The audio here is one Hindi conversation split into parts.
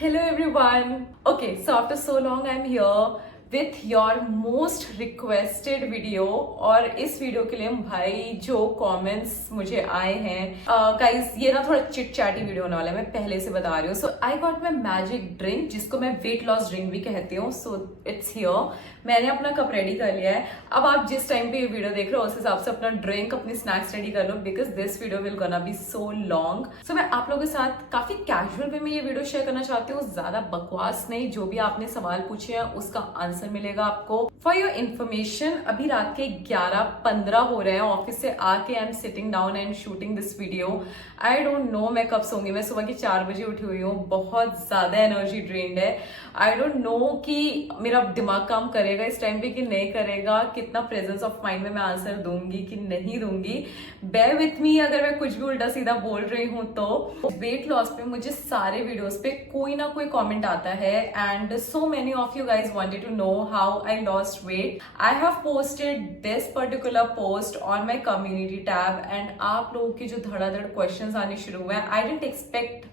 Hello everyone. Okay, so after so long I'm here with your most requested video और इस वीडियो के लिए भाई जो कमेंट्स मुझे आए हैं गाइस ये ना थोड़ा चिट चैटी वीडियो होने वाला है, मैं पहले से बता रही हूँ। So I got my magic drink जिसको मैं वेट लॉस ड्रिंक भी कहती हूँ। सो इट्स हियर, मैंने अपना कप रेडी कर लिया है। अब आप जिस टाइम पे ये वीडियो देख रहे हो उस हिसाब से अपना ड्रिंक अपनी स्नैक्स रेडी कर लो because this video will gonna be so long. So मैं आप लोगों के साथ काफी कैजुअल वे में ये वीडियो शेयर करना चाहती हूँ, ज्यादा बकवास नहीं। जो भी आपने सवाल पूछे हैं उसका आंसर मिलेगा आपको। फॉर योर इन्फॉर्मेशन अभी रात के 11:15 हो रहे हैं। ऑफिस से आके I am sitting down and shooting this video. I don't know मैं कब सोऊंगी। मैं सुबह के 4 बजे उठी हुई हूँ, बहुत ज्यादा एनर्जी ड्रेन्ड है। आई डोंट नो कि मेरा दिमाग काम करेगा इस टाइम पे कि नहीं करेगा, कितना प्रेजेंस ऑफ माइंड में मैं आंसर दूंगी कि नहीं दूंगी। बेयर विथ मी अगर मैं कुछ भी उल्टा सीधा बोल रही हूँ तो। वेट लॉस पे मुझे सारे वीडियोस पे कोई ना कोई कमेंट आता है and so many of you guys wanted to know how I lost weight. I have posted this particular post on my community tab and आप लोगों की जो धड़ाधड़ क्वेश्चंस आने शुरू हुए हैं, I didn't expect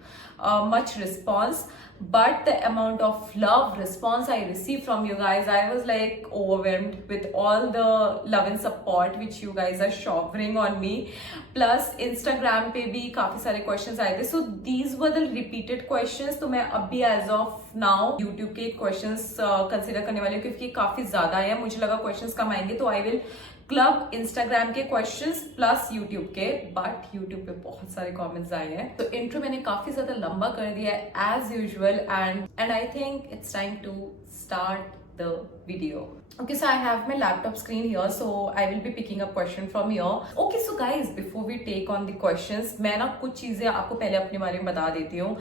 much response, but the amount of love response I received from you guys, I was like overwhelmed with all the love and support which you guys are showering on me. Plus Instagram पे भी काफी सारे questions आए थे, so these were the repeated questions. तो मैं अभी as of now YouTube के questions consider करने वाली हूँ क्योंकि काफी ज्यादा है। मुझे लगा questions कम आएंगे तो I will क्लब इंस्टाग्राम के क्वेश्चंस प्लस यूट्यूब के, बट यूट्यूब पे बहुत सारे कमेंट्स आए हैं। तो इंट्रो मैंने काफी ज्यादा लंबा कर दिया है as usual and I think it's time to start the video. Okay, so I have my laptop screen here, so I will be picking up question from here. Okay, so guys, before we take on the questions, मैं ना कुछ चीजें आपको पहले अपने बारे में बता देती हूँ।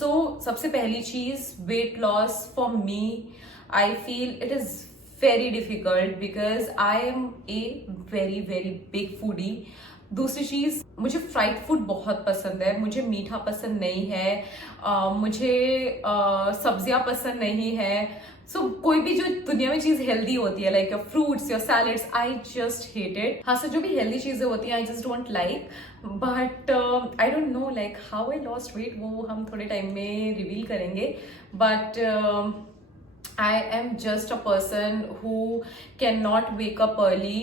So सबसे पहली चीज, weight loss for me, I feel it is very difficult because I am a very very big foodie. दूसरी चीज, मुझे फ्राइड फूड बहुत पसंद है, मुझे मीठा पसंद नहीं है, मुझे सब्जियां पसंद नहीं है। सो कोई भी जो दुनिया में चीज हेल्दी होती है like your fruits your salads, I just hate it. हाँ, सो जो भी हेल्दी चीजें होती हैं I just don't like, but I don't know like how I lost wait, वो हम थोड़े टाइम में रिवील करेंगे। But I am just a person who cannot wake up early,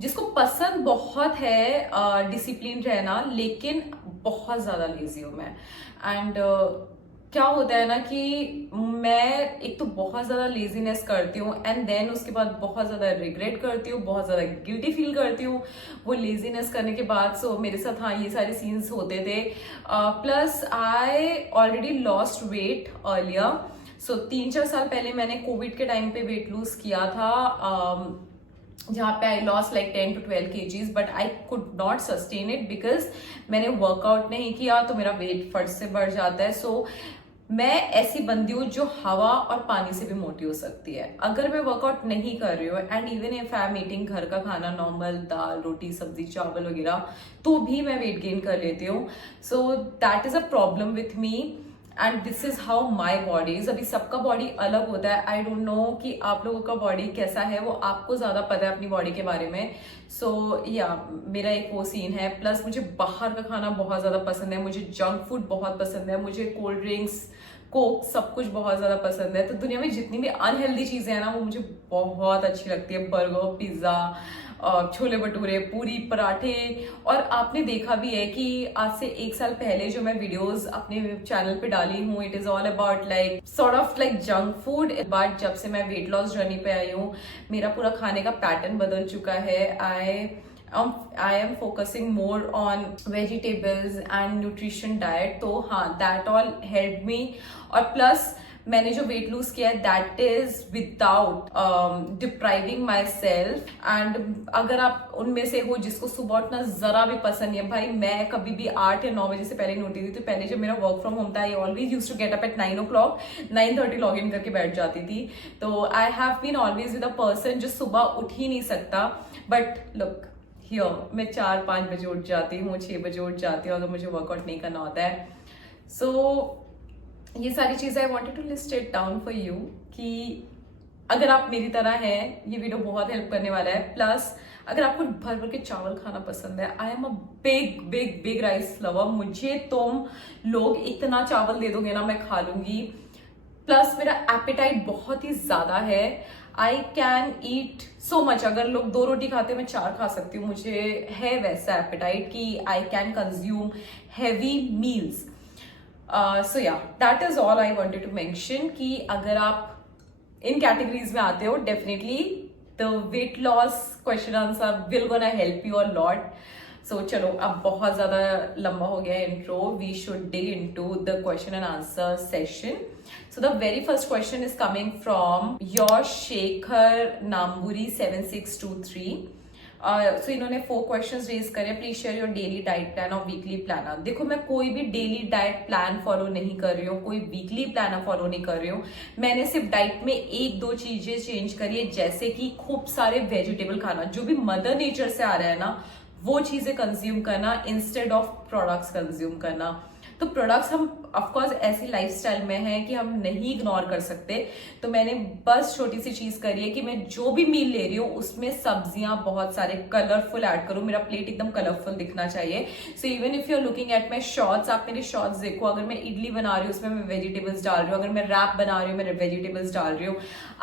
जिसको पसंद बहुत है डिसिप्लिन रहना, लेकिन बहुत ज़्यादा लेजी हूँ मैं। एंड क्या होता है ना कि मैं एक तो बहुत ज़्यादा लेजीनेस करती हूँ एंड देन उसके बाद बहुत ज़्यादा रिग्रेट करती हूँ, बहुत ज़्यादा गिल्टी फील करती हूँ वो लेजीनेस करने के बाद। सो मेरे साथ हाँ ये सारे सीन्स होते थे। Plus I already lost weight earlier. So 3-4 साल पहले मैंने कोविड के टाइम पे वेट लूज किया था, जहाँ पे I loss like 10 to 12 kgs, but I could not sustain it because मैंने वर्कआउट नहीं किया तो मेरा वेट फट से बढ़ जाता है। सो मैं ऐसी बंदी हूँ जो हवा और पानी से भी मोटी हो सकती है। अगर मैं वर्कआउट नहीं कर रही हूँ and even if I am eating घर का खाना नॉर्मल दाल रोटी सब्जी चावल वगैरह, तो भी मैं वेट गेन कर लेती हूँ। सो that is a problem with me and this is how my body is. अभी सबका बॉडी अलग होता है, आई डोंट नो कि आप लोगों का बॉडी कैसा है, वो आपको ज्यादा पता है अपनी बॉडी के बारे में। सो या मेरा एक वो सीन है। प्लस मुझे बाहर का खाना बहुत ज्यादा पसंद है, मुझे जंक फूड बहुत पसंद है, मुझे कोल्ड ड्रिंक्स कोक सब कुछ बहुत ज्यादा पसंद है। तो दुनिया में जितनी भी अनहेल्दी चीजें हैं ना वो मुझे बहुत अच्छी लगती है। बर्गर, पिज्जा, छोले भटूरे, पूरी, पराठे। और आपने देखा भी है कि आज से 1 साल पहले जो मैं वीडियोस अपने चैनल पे डाली हूँ, it is all about like sort of like junk food. But जब से मैं वेट लॉस जर्नी पे आई हूँ मेरा पूरा खाने का पैटर्न बदल चुका है। I am focusing more on vegetables and nutrition diet. तो हाँ, that all helped me. और प्लस मैंने जो वेट लूज किया है that is without depriving my self. And अगर आप उनमें से हो जिसको सुबह उठना जरा भी पसंद नहीं है, भाई मैं कभी भी 8 या 9 बजे से पहले नहीं उठी थी। तो पहले जब मेरा वर्क फ्रॉम होम था I always use to get up at 9 o'clock, 9:30 log in करके बैठ जाती थी। तो I have been always with a person जो सुबह उठ ही नहीं सकता। बट लुक हियर, मैं 4-5 बजे उठ जाती हूँ, 6 बजे उठ जाती हूँ अगर मुझे वर्कआउट नहीं करना होता है। सो ये सारी चीजें I wanted to list it down for you कि अगर आप मेरी तरह हैं ये वीडियो बहुत हेल्प करने वाला है। प्लस अगर आपको भर भर के चावल खाना पसंद है, I am a big big big rice lover. मुझे तुम लोग इतना चावल दे दोगे ना, मैं खा लूंगी। प्लस मेरा एपेटाइट बहुत ही ज्यादा है। I can eat so much. अगर लोग 2 रोटी खाते हैं, मैं 4 खा सकती हूँ। मुझे है वैसा एपेटाइट कि I can consume heavy meals. So yeah that is all I wanted to mention कि अगर आप इन कैटेगरीज में आते हो, definitely the weight loss question answer will gonna help you a lot. So चलो, अब बहुत ज्यादा लंबा हो गया है intro. We should dig into the question and answer session. So the very first question is coming from your Shekhar Namburi 7623. So इन्होंने 4 questions raise करे। Please share your daily diet plan और वीकली प्लानर। देखो, मैं कोई भी डेली डाइट प्लान फॉलो नहीं कर रही हूँ, कोई वीकली प्लानर फॉलो नहीं कर रही हूँ। मैंने सिर्फ डाइट में 1-2 चीजें चेंज करी है, जैसे कि खूब सारे वेजिटेबल खाना, जो भी मदर नेचर से आ रहा है ना, वो चीजें कंज्यूम करना इंस्टेड ऑफ प्रोडक्ट्स कंज्यूम करना। तो प्रोडक्ट्स हम ऑफकोर्स ऐसी लाइफस्टाइल में है कि हम नहीं इग्नोर कर सकते। तो मैंने बस छोटी सी चीज करी है कि मैं जो भी मील ले रही हूँ उसमें सब्जियां बहुत सारे कलरफुल ऐड करूँ। मेरा प्लेट एकदम कलरफुल दिखना चाहिए। So even if you are looking at my shorts, आप मेरे शॉर्ट्स देखो। अगर मैं इडली बना रही हूँ उसमें मैं वेजिटेबल्स डाल रही हूँ, अगर मैं रैप बना रही हूँ मैं वेजिटेबल्स डाल रही हूँ।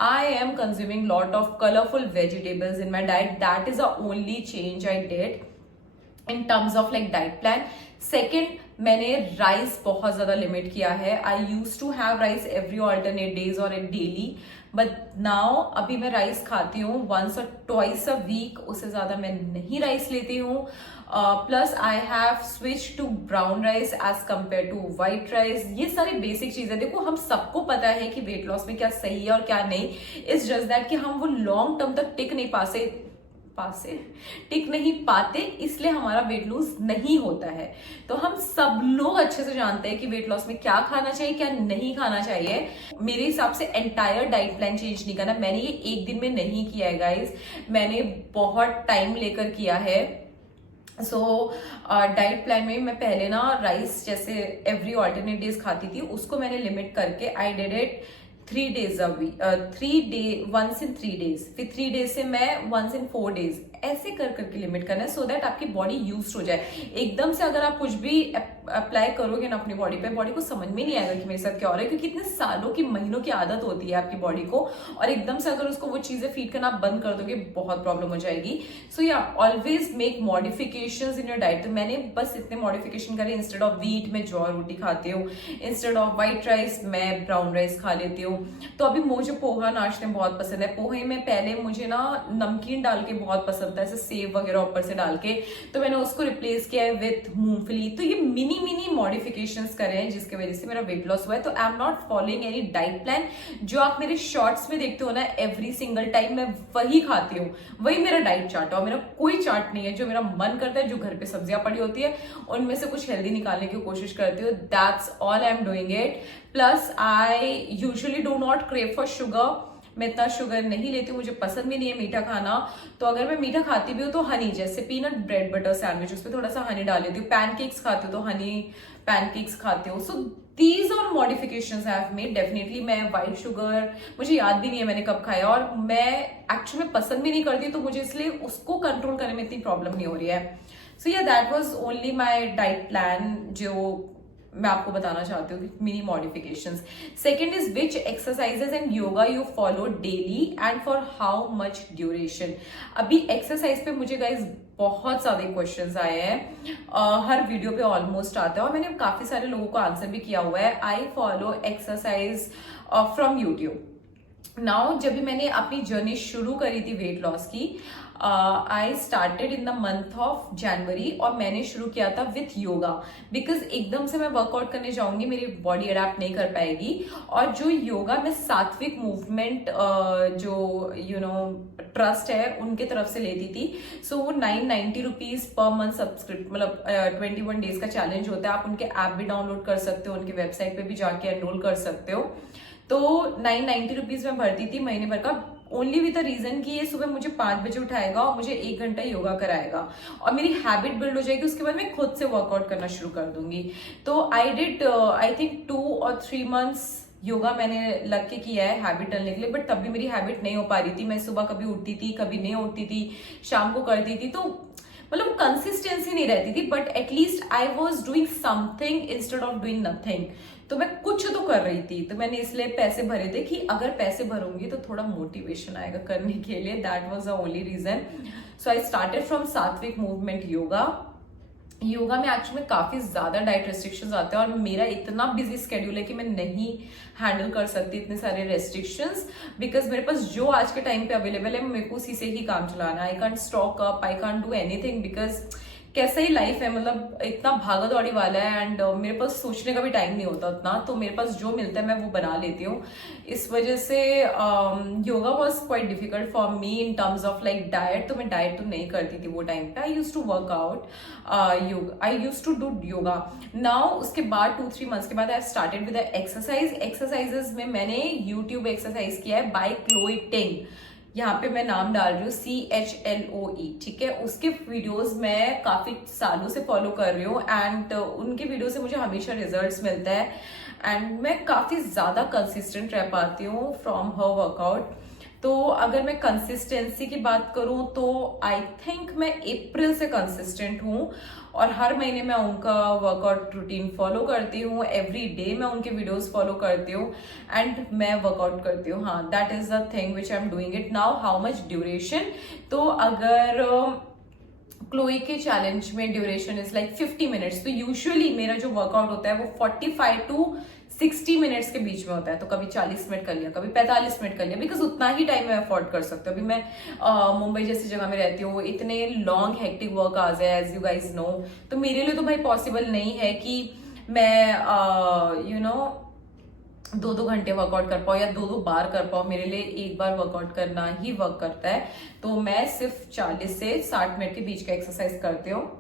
I am consuming lot of colourful vegetables in my diet. That is the only change I did in terms of like diet plan. Second, मैंने राइस बहुत ज्यादा लिमिट किया है। I use to have rice every alternate days और डेली, बट नाउ अभी मैं राइस खाती हूँ 1 और 2 अ वीक, उससे ज्यादा मैं नहीं राइस लेती हूँ। Plus I have switch to brown rice as compare to white rice. ये सारी बेसिक चीजें, देखो हम सबको पता है कि वेट लॉस में क्या सही है और क्या नहीं। इट्स जस्ट दैट कि हम वो लॉन्ग टर्म तक टिक नहीं पाते, इसलिए हमारा वेट लॉस नहीं होता है। तो हम सब लोग अच्छे से जानते हैं कि वेट लॉस में क्या खाना चाहिए, क्या नहीं खाना चाहिए। मेरे हिसाब से एंटायर डाइट प्लान चेंज नहीं करना। मैंने ये एक दिन में नहीं किया है गाइज, मैंने बहुत टाइम लेकर किया है। सो डाइट प्लान में मैं पहले ना राइस जैसे एवरी ऑल्टरनेट डेज खाती थी, उसको मैंने लिमिट करके I did it 3 days a week, once in 3 days, फिर 3 days से मैं once in 4 days, ऐसे कर करके लिमिट करना है, सो दैट आपकी बॉडी यूज्ड हो जाए। एकदम से अगर आप कुछ भी अप्लाई करोगे ना अपनी बॉडी पे, बॉडी को समझ में नहीं आएगा कि मेरे साथ क्या हो रहा है, क्योंकि इतने सालों की महीनों की आदत होती है आपकी बॉडी को, और एकदम से अगर उसको वो चीजें फीड करना आप बंद कर दोगे, बहुत प्रॉब्लम हो जाएगी। सो या always make modifications in your diet. तो मैंने बस इतने मॉडिफिकेशन करे, इंस्टेड ऑफ व्हीट मैं जौ रोटी खाती हूँ, इंस्टेड ऑफ व्हाइट राइस मैं ब्राउन राइस खा लेती हूँ। तो अभी मुझे पोहा नाश्ते में बहुत पसंद है। पोहे में पहले मुझे ना नमकीन डाल के बहुत पसंद था, ऐसे सेव वगैरह ऊपर से डाल के, तो मैंने उसको रिप्लेस किया है विथ मूंगफली। तो ये मिनी मॉडिफिकेशंस करे हैं जिसकी वजह से मेरा वेट लॉस हुआ है। तो आई am not following any diet plan. जो आप मेरे शॉर्ट्स में देखते हो ना एवरी सिंगल टाइम, मैं वही खाती हूँ, वही मेरा डाइट चार्ट है। और मेरा कोई चार्ट नहीं है। जो मेरा मन करता है, जो घर पे सब्जियां पड़ी होती है उनमें से कुछ हेल्दी निकालने की कोशिश करती हूँ। That's all I am doing it. Plus I usually do not crave for sugar. मैं इतना शुगर नहीं लेती हूँ, मुझे पसंद भी नहीं है मीठा खाना। तो अगर मैं मीठा खाती भी हूँ तो हनी, जैसे पीनट ब्रेड बटर सैंडविच, उसमें थोड़ा सा हनी डाल लेती हूँ। पैनकेक्स खाती हूँ तो हनी पैनकेक्स खाती हूँ। So these are modifications I have made. Definitely मैं व्हाइट शुगर, मुझे याद भी नहीं है मैंने कब खाया, और मैं एक्चुअली में पसंद भी नहीं करती, तो मुझे इसलिए उसको कंट्रोल करने में इतनी प्रॉब्लम नहीं हो रही है। सो yeah that was only my diet plan जो मैं आपको बताना चाहती हूँ, mini modifications. Second is which exercises and yoga you follow daily and for how much duration. अभी एक्सरसाइज पे मुझे गाइज बहुत सारे क्वेश्चंस आए हैं, हर वीडियो पे ऑलमोस्ट आते हैं, और मैंने काफी सारे लोगों को आंसर भी किया हुआ है। I follow exercise from YouTube. Now जब भी मैंने अपनी जर्नी शुरू करी थी वेट लॉस की, I started in the month of January, और मैंने शुरू किया था विथ योगा, बिकॉज एकदम से मैं वर्कआउट करने जाऊंगी मेरी बॉडी अडेप्ट नहीं कर पाएगी। और जो योगा में सात्विक मूवमेंट जो ट्रस्ट है उनके तरफ से लेती थी। सो वो 990 रुपीज पर मंथ सब्सक्रिप्ट, मतलब 21 डेज का चैलेंज होता है। आप उनके ऐप भी डाउनलोड कर सकते हो, उनकी वेबसाइट पे भी जाके एनरोल कर सकते हो। तो 990 रुपीज में भरती थी महीने भर का, ओनली विद द रीजन कि ये सुबह मुझे 5 बजे उठाएगा और मुझे 1 घंटा योगा कराएगा, और मेरी हैबिट बिल्ड हो जाएगी। उसके बाद मैं खुद से वर्कआउट करना शुरू कर दूंगी। तो I did I think 2 or 3 months yoga मैंने लग के किया है हैबिट डलने के लिए, बट तब भी मेरी हैबिट नहीं हो पा रही थी। मैं सुबह कभी उठती थी, कभी नहीं उठती थी, शाम को करती थी, तो मतलब कंसिस्टेंसी नहीं रहती थी। But at least I was doing something instead of doing nothing. तो मैं कुछ तो कर रही थी। तो मैंने इसलिए पैसे भरे थे कि अगर पैसे भरूंगी तो थोड़ा मोटिवेशन आएगा करने के लिए। That was the only reason. So I started from Satvik movement yoga. Yoga में एक्चुअली में काफी ज्यादा डाइट रेस्ट्रिक्शंस आते हैं और मेरा इतना बिजी स्केड्यूल है कि मैं नहीं हैंडल कर सकती इतने सारे रेस्ट्रिक्शंस, बिकॉज मेरे पास जो आज के टाइम पे अवेलेबल है मेरे को उसी से ही काम चलाना है। I can't stock up, I can't do anything, because कैसा ही लाइफ है, मतलब इतना भागा दौड़ी वाला है एंड मेरे पास सोचने का भी टाइम नहीं होता उतना। तो मेरे पास जो मिलता है मैं वो बना लेती हूँ। इस वजह से yoga was quite difficult for me in terms of like diet. तो मैं डाइट तो नहीं करती थी वो टाइम पे। I use to work out yoga, I use to do yoga. Now उसके बाद 2-3 मंथ्स के बाद I started with exercise. Exercises में मैंने यूट्यूब एक्सरसाइज किया है बाय क्लोई टेंग। यहाँ पे मैं नाम डाल रही हूँ CHLOE, ठीक है। उसके वीडियोस मैं काफी सालों से फॉलो कर रही हूँ एंड उनके वीडियो से मुझे हमेशा रिजल्ट्स मिलता है एंड मैं काफी ज्यादा कंसिस्टेंट रह पाती हूँ फ्रॉम हर वर्कआउट। तो अगर मैं कंसिस्टेंसी की बात करूं तो आई थिंक मैं अप्रैल से कंसिस्टेंट हूं और हर महीने मैं उनका वर्कआउट रूटीन फॉलो करती हूँ। एवरी डे मैं उनके वीडियोस फॉलो करती हूँ एंड मैं वर्कआउट करती हूँ। हाँ, that is the thing which I am doing it now. How much duration, तो अगर क्लोई के चैलेंज में ड्यूरेशन इज लाइक 50 मिनट्स। तो यूजुअली मेरा जो वर्कआउट होता है वो 45 to 60 मिनट्स के बीच में होता है। तो कभी 40 मिनट कर लिया, कभी 45 मिनट कर लिया, बिकॉज उतना ही टाइम मैं अफोर्ड कर सकती हूँ। अभी मैं मुंबई जैसी जगह में रहती हूँ, इतने लॉन्ग हेक्टिक वर्क आ जाए एज यू गाइज नो, तो मेरे लिए तो भाई पॉसिबल नहीं है कि मैं 2-2 घंटे वर्कआउट कर पाऊँ या 2-2 बार कर पाऊँ। मेरे लिए एक बार वर्कआउट करना ही वर्क करता है। तो मैं सिर्फ 40 से 60 मिनट के बीच का एक्सरसाइज करती हूँ।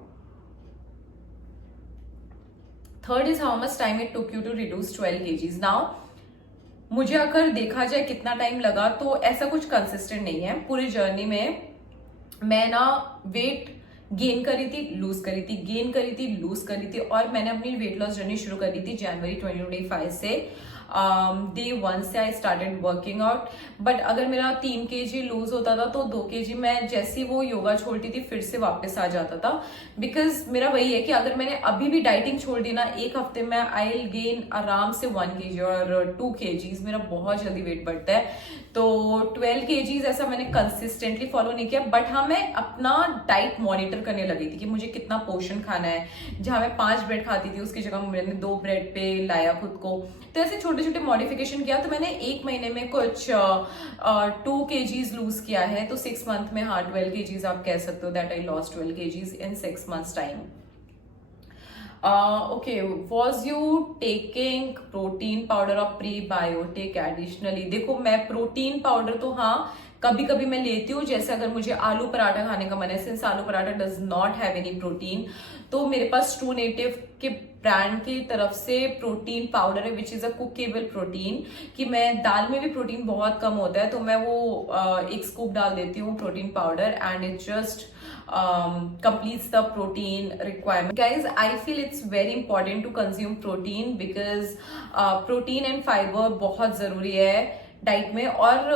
Third is how much time it took you to reduce 12 kgs। Now मुझे अगर देखा जाए कितना टाइम लगा तो ऐसा कुछ कंसिस्टेंट नहीं है। पूरी जर्नी में मैं ना वेट गेन करी थी, लूज करी थी, गेन करी थी, लूज करी थी और मैंने अपनी वेट लॉस जर्नी शुरू करी थी जनवरी 2025 से। डे 1 से I started working out. But अगर मेरा 3 kg लूज होता था तो 2 kg मैं जैसी वो योगा छोड़ती थी फिर से वापस आ जाता था। बिकॉज मेरा वही है कि अगर मैंने अभी भी डाइटिंग छोड़ दी ना, एक हफ्ते में आई विल गेन आराम से 1 kg और 2 kgs। मेरा बहुत जल्दी वेट बढ़ता है। तो 12 kgs ऐसा मैंने कंसिस्टेंटली फॉलो नहीं किया। बट हाँ, मैं अपना डाइट मॉनिटर करने लगी थी कि मुझे कितना पोर्शन खाना है। जहां मैं 5 ब्रेड खाती थी उसकी जगह मैंने 2 ब्रेड पे लाया खुद को। तो ऐसे छोटे छोटे मॉडिफिकेशन किया। तो मैंने एक महीने में कुछ 2 kgs लूज किया है। तो 6 मंथ में हाँ 12 kgs आप कह सकते हो that I lost 12 kgs in 6 months time. Okay, was you taking protein powder or prebiotic additionally? देखो, मैं प्रोटीन पाउडर तो हाँ कभी कभी मैं लेती हूँ। जैसे अगर मुझे आलू पराठा खाने का मन है, सिंस आलू paratha does not have any protein, तो मेरे पास ट्रू नेटिव के ब्रांड की तरफ से प्रोटीन पाउडर है विच इज अ कुकेबल प्रोटीन। कि मैं दाल में भी प्रोटीन बहुत कम होता है तो मैं वो एक स्कूप डाल देती हूँ protein powder and it just completes the protein requirement. Guys, I feel it's very important to consume protein because protein and fiber बहुत जरूरी है डाइट में। और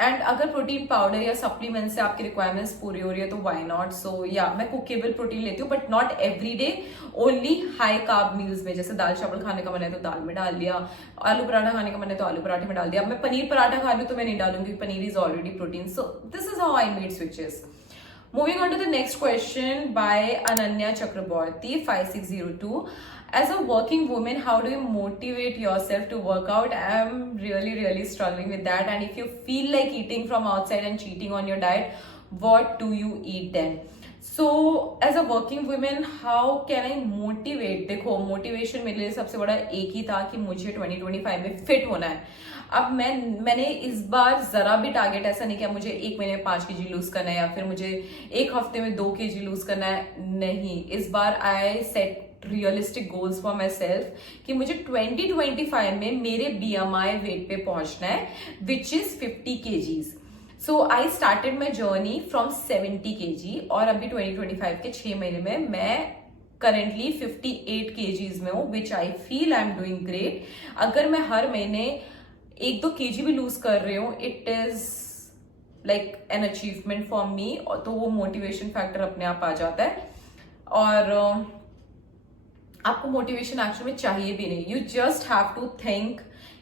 एंड अगर प्रोटीन पाउडर या सप्लीमेंट से आपकी रिक्वायरमेंट्स पूरी हो रही है तो व्हाई नॉट। सो या मैं कुकेबल प्रोटीन लेती हूँ but not every day, only high carb meals में। जैसे दाल चावल खाने का मन है तो दाल में डाल दिया, आलू पराठा खाने का मन है तो आलू पराठे में डाल दिया। मैं पनीर पराठा खा लूँ तो मैं नहीं डालूंगी, paneer is already protein. So this is how I made switches. Moving on to the next question by Ananya Chakraborty 5602. As a working woman, how do you motivate yourself to work out? I am really struggling with that. And if you feel like eating from outside and cheating on your diet, what do you eat then? So as a working woman, how can I motivate? देखो, मोटिवेशन मेरे लिए सबसे बड़ा एक ही था कि मुझे 2025 में फिट होना है। अब मैंने इस बार जरा भी टारगेट ऐसा नहीं किया मुझे 1 महीने में 5 kg लूज करना है या फिर मुझे 1 हफ्ते में 2 kg लूज करना है। नहीं, इस बार I set realistic goals for my self कि मुझे 2025 में मेरे BMI वेट पे पहुंचना है which is 50 kgs। So I started my journey from 70 kg और अभी 2025 के 6 महीने में मैं करेंटली 58 kgs में हूँ, which I feel I am doing great. अगर मैं हर महीने 1-2 kg भी लूज कर रही हूँ, it is like an achievement for me, तो वो मोटिवेशन फैक्टर अपने आप आ जाता है। और आपको मोटिवेशन एक्चुअली में चाहिए भी नहीं, you just have to think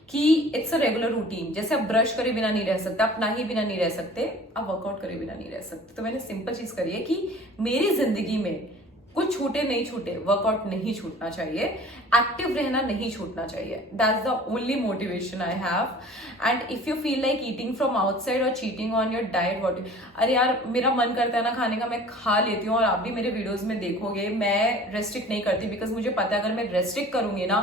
कि इट्स अ रेगुलर रूटीन। जैसे आप ब्रश करे बिना नहीं रह सकते, आप नहाए बिना नहीं रह सकते, आप वर्कआउट करे बिना नहीं रह सकते। तो मैंने सिंपल चीज करी है कि मेरी जिंदगी में कुछ छूटे नहीं छूटे, वर्कआउट नहीं छूटना चाहिए, एक्टिव रहना नहीं छूटना चाहिए। That's the only motivation I have. And if you feel like eating from outside और cheating on your diet, what, अरे यार मेरा मन करता है ना खाने का, मैं खा लेती हूँ। और आप भी मेरे वीडियोज में देखोगे मैं रेस्ट्रिक्ट नहीं करती, बिकॉज मुझे पता है अगर मैं रेस्ट्रिक्ट करूंगी ना,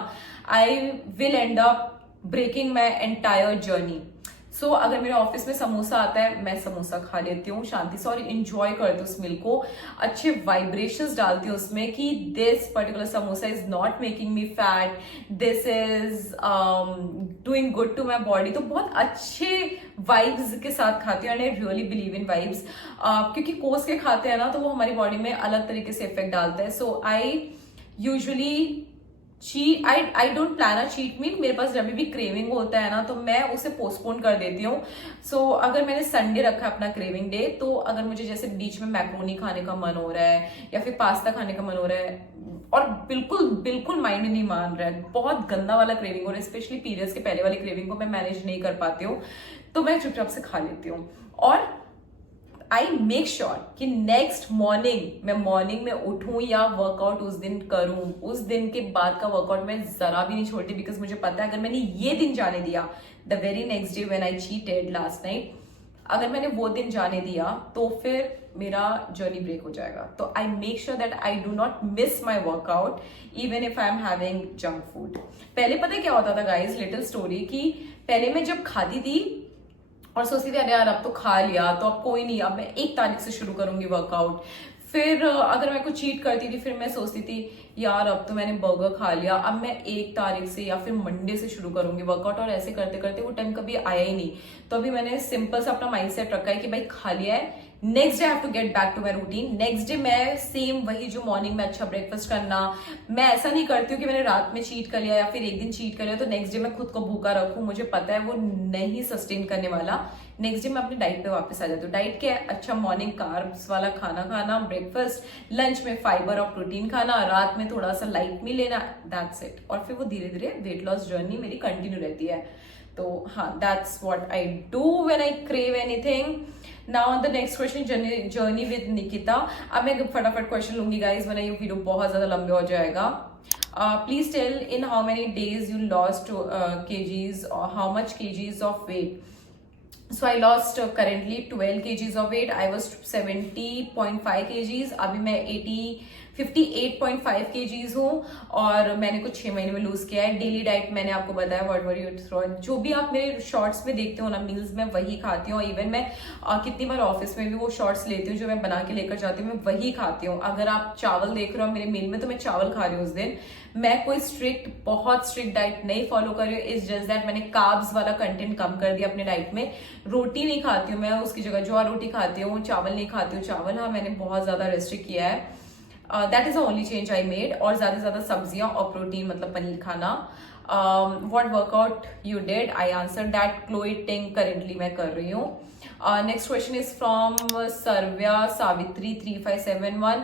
I will end up breaking my entire journey. So अगर मेरे ऑफिस में समोसा आता है, मैं समोसा खा लेती हूँ शांति से और इंजॉय करती हूँ उस मील को, अच्छे वाइब्रेशंस डालती हूँ उसमें कि this particular samosa is not making me fat, this is doing good to my body. तो बहुत अच्छे वाइब्स के साथ खाती हूँ, and I really believe in vibes, क्योंकि कोस के खाते हैं ना तो वो हमारी बॉडी में अलग तरीके से इफेक्ट डालता है। So I usually I don't plan a cheat meal. मेरे पास जब भी क्रेविंग होता है ना तो मैं उसे पोस्टपोन कर देती हूँ। सो अगर मैंने संडे रखा अपना क्रेविंग डे, तो अगर मुझे जैसे बीच में मैक्रोनी खाने का मन हो रहा है या फिर पास्ता खाने का मन हो रहा है और बिल्कुल बिल्कुल माइंड नहीं मान रहा है, बहुत गंदा वाला क्रेविंग हो रहा है, स्पेशली पीरियड्स के पहले वाली क्रेविंग को मैं मैनेज नहीं कर पाती हूँ, तो मैं चुपचाप से खा लेती हूँ। और आई मेक श्योर कि नेक्स्ट मॉर्निंग मैं मॉर्निंग में उठूं या वर्कआउट उस दिन करूं, उस दिन के बाद का वर्कआउट मैं जरा भी नहीं छोड़ती, बिकॉज मुझे पता है अगर मैंने ये दिन जाने दिया, the very next day when I cheated last night, अगर मैंने वो दिन जाने दिया तो फिर मेरा जर्नी ब्रेक हो जाएगा। तो I make sure that I do not miss my workout even if I am having junk food. पहले पता है क्या होता था गाइज, लिटिल स्टोरी, कि पहले मैं जब खाती थी और सोचती थी अरे यार अब तो खा लिया तो अब कोई नहीं, अब मैं 1 तारीख से शुरू करूंगी वर्कआउट। फिर अगर मैं कुछ चीट करती थी, फिर मैं सोचती थी यार अब तो मैंने बर्गर खा लिया, अब मैं 1 तारीख से या फिर मंडे से शुरू करूंगी वर्कआउट। और ऐसे करते करते वो टाइम कभी आया ही नहीं। तो अभी मैंने सिंपल सा अपना माइंडसेट रखा है कि भाई खा लिया है, next day I have to get back to my routine. Next day मैं सेम वही जो मॉर्निंग में अच्छा ब्रेकफास्ट करना, मैं ऐसा नहीं करती हूँ कि मैंने रात में चीट कर लिया या फिर एक दिन चीट कर लिया तो नेक्स्ट डे मैं खुद को भूखा रखूँ, मुझे पता है वो नहीं सस्टेन करने वाला। नेक्स्ट डे मैं अपनी डाइट पे वापस आ जाती हूँ। डाइट क्या है? अच्छा मॉर्निंग कार्ब्स वाला खाना खाना, ब्रेकफास्ट, लंच में फाइबर और प्रोटीन खाना, रात में थोड़ा सा लाइट में लेना, दैट्स इट। और फिर वो धीरे धीरे वेट लॉस जर्नी मेरी कंटिन्यू रहती है। तो हाँ, that's what I do when I crave anything. Now the next question, journey with Nikita. अब मैं फटाफट क्वेश्चन लूंगी गाइज, वरना ये वीडियो बहुत ज्यादा लंबे हो जाएगा। Please tell in how many days you lost kgs or how much kgs of weight? So I lost currently 12 kgs of weight. I was 70.5 kgs. अभी मैं 58.5 kgs हूँ और मैंने कुछ 6 महीने में लूज किया है। डेली डाइट मैंने आपको बताया, व्हाटएवर यू थ्रो, जो भी आप मेरे शॉर्ट्स में देखते हो ना मील्स, में वही खाती हूँ। इवन मैं कितनी बार ऑफिस में भी वो शॉर्ट्स लेती हूँ जो मैं बना के लेकर जाती हूँ, मैं वही खाती हूँ। अगर आप चावल देख रहे हो मेरे मील में तो मैं चावल खा रही हूँ उस दिन। मैं कोई बहुत स्ट्रिक्ट डाइट नहीं फॉलो कर रही हूँ, इट्स जस्ट दैट मैंने कार्ब्स वाला कंटेंट कम कर दिया अपने डाइट में। रोटी नहीं खाती हूँ मैं, उसकी जगह ज्वार रोटी खाती हूँ। चावल नहीं खाती हूँ, चावल हाँ मैंने बहुत ज्यादा रेस्ट्रिक्ट किया है। That is the only change I made. और ज्यादा से ज्यादा सब्जियां और प्रोटीन, मतलब पनीर खाना। What workout you did? I answer that. Chloe Ting currently मैं कर रही हूँ। Next question is from Sarvya Savitri 3571.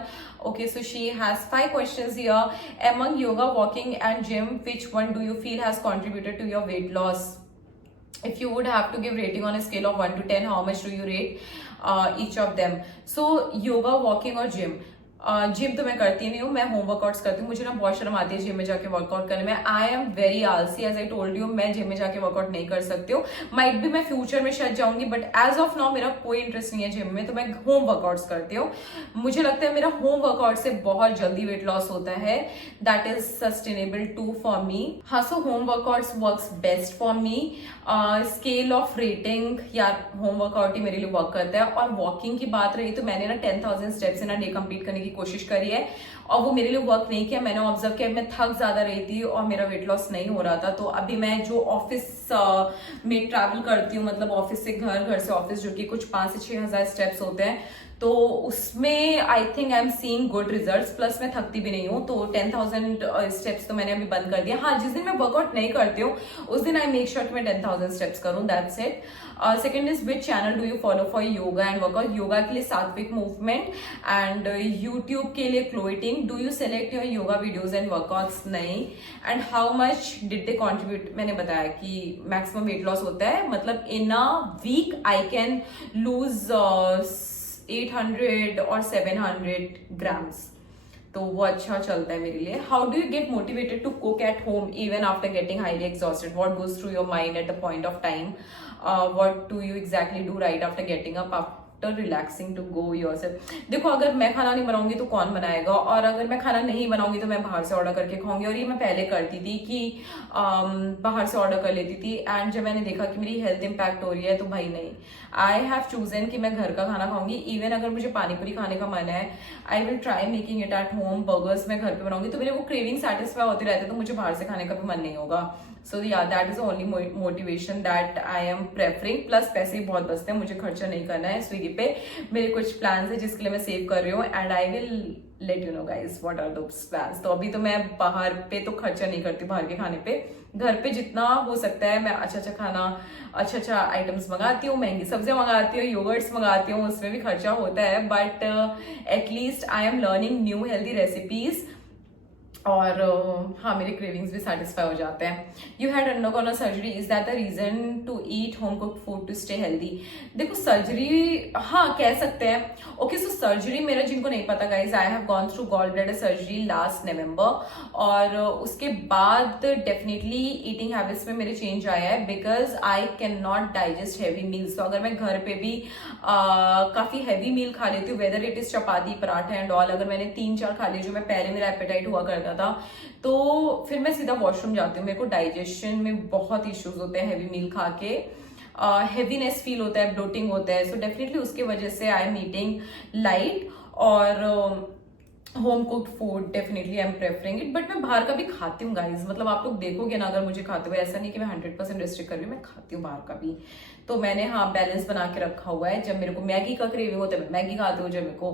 Okay, so she has 5 questions here. Among yoga, walking and gym, which one do you feel has contributed to your weight loss? If you would have to give rating on a scale of 1 to 10, how much do you rate each of them? So yoga, walking और gym. जिम तो मैं करती नहीं हूँ, मैं होम वर्कआउट्स करती हूँ। मुझे ना बहुत शर्म आती है जिम में जाके वर्कआउट करने में। आई एम वेरी आलसी, एज आई टोल्ड यू, मैं जिम में जाके वर्कआउट नहीं कर सकती हूँ। माइट भी मैं फ्यूचर में शायद जाऊंगी, बट एज ऑफ नाउ मेरा कोई इंटरेस्ट नहीं है जिम में, तो मैं होम वर्कआउट्स करती हूँ। मुझे लगता है मेरा होम वर्कआउट से बहुत जल्दी वेट लॉस होता है। That is sustainable too for me. हाँ, so home workouts works best for me. Scale of rating, यार होम वर्कआउट ही मेरे लिए वर्क करता है। और वॉकिंग की बात रही तो मैंने ना 10,000 steps in a day complete करने की कोशिश करी है और वो मेरे लिए वर्क नहीं किया। मैंने ऑब्जर्व किया मैं थक ज्यादा रही थी और मेरा वेट लॉस नहीं हो रहा था। तो अभी मैं जो ऑफिस में ट्रैवल करती हूँ, मतलब ऑफिस से घर, घर से ऑफिस, जो कि कुछ 5 से 6 हजार स्टेप्स होते हैं, तो उसमें I think I am seeing good results. Plus मैं थकती भी नहीं हूँ। तो 10,000 स्टेप्स तो मैंने अभी बंद कर दिया। हाँ, जिस दिन मैं वर्कआउट नहीं करती हूँ उस दिन आई मेक श्योर कि मैं 10,000 स्टेप्स करूँ, that's it. Second is which channel do you follow for yoga and workout? Yoga के लिए सात्विक मूवमेंट एंड यूट्यूब के लिए Chloe Ting. Do you select your yoga videos and workouts? नहीं। And how much did they contribute? मैंने बताया कि मैक्सिमम वेट लॉस होता है, मतलब in a week I can lose 800 और 700 ग्राम्स, तो वो अच्छा चलता है मेरे लिए। How do you get motivated to cook at home even after getting highly exhausted? What goes through your mind at the point of time? What do you exactly do right after getting up after relaxing to go yourself? देखो, अगर मैं खाना नहीं बनाऊंगी तो कौन बनाएगा, और अगर मैं खाना नहीं बनाऊंगी तो मैं बाहर से ऑर्डर करके खाऊंगी। और ये मैं पहले करती थी कि बाहर से ऑर्डर कर लेती थी, एंड जब मैंने देखा कि मेरी हेल्थ इंपैक्ट हो रही है तो भाई नहीं, आई हैव चूजन कि मैं घर का खाना खाऊंगी। इवन अगर मुझे पानी पूरी खाने का मन है, I will try making it at home. Burgers मैं घर पे बनाऊंगी तो मेरे वो क्रेविंग सेटिस्फाई होते रहते, तो मुझे बाहर से खाने का भी मन नहीं होगा। सो yeah that is only motivation that I am preferring. Plus पैसे ही बहुत बचते हैं, मुझे खर्चा नहीं करना है। स्विगी पे मेरे कुछ प्लान्स है जिसके लिए मैं सेव कर रही हूँ, and I will let you know guys what are those plans. तो अभी तो मैं बाहर पे तो खर्चा नहीं करती, बाहर के खाने पे। घर पे जितना हो सकता है मैं अच्छा अच्छा खाना, अच्छा अच्छा आइटम्स मंगाती हूँ, महंगी सब्जियां मंगाती हूँ, योगर्ट्स मंगाती हूँ, उसमें भी खर्चा होता है, but at least I am learning new healthy recipes, और हाँ, मेरे क्रेविंग्स भी सेटिस्फाई हो जाते हैं। You had undergone a surgery, is that the reason to eat home cooked food to stay healthy? देखो, सर्जरी, हाँ कह सकते हैं। ओके, सो सर्जरी, मेरा जिनको नहीं पता guys, I have gone through gall bladder surgery last November, और उसके बाद डेफिनेटली ईटिंग हैबिट्स में मेरे चेंज आया है, because I can not digest heavy meals. तो अगर मैं घर पे भी काफी हैवी मील खा लेती हूँ, whether it is chapati, paratha and all, अगर मैंने 3-4 खा लिए, जो मैं पहले मेरा एपेटाइट हुआ करता था, तो फिर मैं सीधा वॉशरूम जाती हूँ। मेरे को डाइजेशन में बहुत इश्यूज होते हैं हैवी मील खा के, हेवीनेस फील होता है, ब्लोटिंग होता है। सो डेफिनेटली उसकी वजह से आई एम ईटिंग लाइट, और home cooked food definitely I am preferring it. But मैं बाहर का भी खाती हूँ गाइज, मतलब आप लोग देखोगे ना अगर मुझे खाते हुए, ऐसा नहीं कि मैं 100% रिस्ट्रिक्ट कर रही हूँ, मैं खाती हूँ बाहर का भी। तो मैंने हाँ बैलेंस बना के रखा हुआ है। जब मेरे को मैगी का क्रेविंग होता है मैं मैगी खाती हूँ, जब मेरे को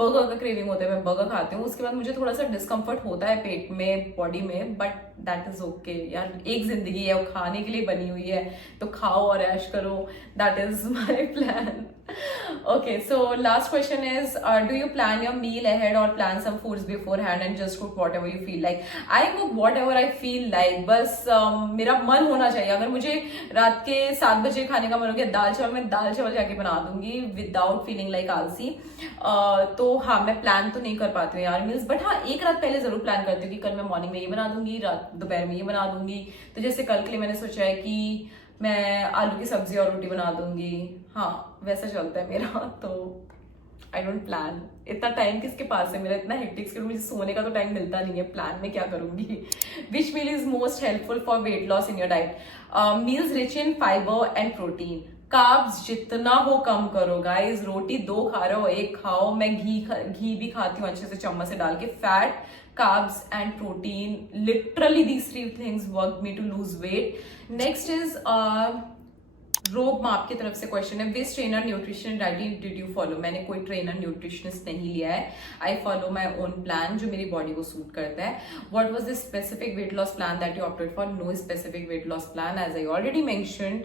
बर्गर का क्रेविंग होता है मैं बर्गर खाती हूँ। उसके बाद मुझे थोड़ा सा डिस्कम्फर्ट होता है पेट में, बॉडी में, बट दैट इज ओके यार, एक जिंदगी है, वो खाने के लिए बनी हुई है, तो खाओ और ऐश करो, that is my plan. Okay, so last question is, do you plan your meal ahead or plan some foods beforehand and just cook whatever you feel like? I cook whatever I feel like, बस मेरा मन होना चाहिए। अगर मुझे रात के 7 बजे खाने का मन हो गया दाल चावल, मैं दाल चावल जाके बना दूंगी विदाउट फीलिंग लाइक आलसी। तो हाँ, मैं प्लान तो नहीं कर पाती हूँ यार मील्स, बट हाँ एक रात पहले जरूर प्लान करती हूँ कि कल मैं मॉर्निंग में ये बना दूंगी, रात दोपहर में ये बना दूंगी। तो जैसे कल के लिए मैंने सोचा है कि मैं आलू की सब्जी और रोटी बना दूंगी। हाँ, वैसा चलता है मेरा। तो आई डोंट प्लान, इतना टाइम किसके पास है, मेरा इतना हेक्टिक, मुझे सोने का तो टाइम मिलता नहीं है, प्लान में क्या करूंगी। Which meal is most helpful for weight loss in your diet? Meals rich in fibre and protein. Carbs जितना हो कम करो गाइस, रोटी 2 खा रहे हो 1 खाओ। मैं घी भी खाती हूँ अच्छे से चम्मच से डाल के। Fat, carbs and protein, literally these 3 things worked me to lose weight. Next is रोब माप की तरफ से क्वेश्चन है, which trainer nutrition diet did you follow? मैंने कोई ट्रेनर न्यूट्रिशनिस्ट नहीं लिया है, I follow my own plan जो मेरी बॉडी को सूट करता है। What was the specific weight loss plan that you opted for? No specific weight loss plan, as I already mentioned.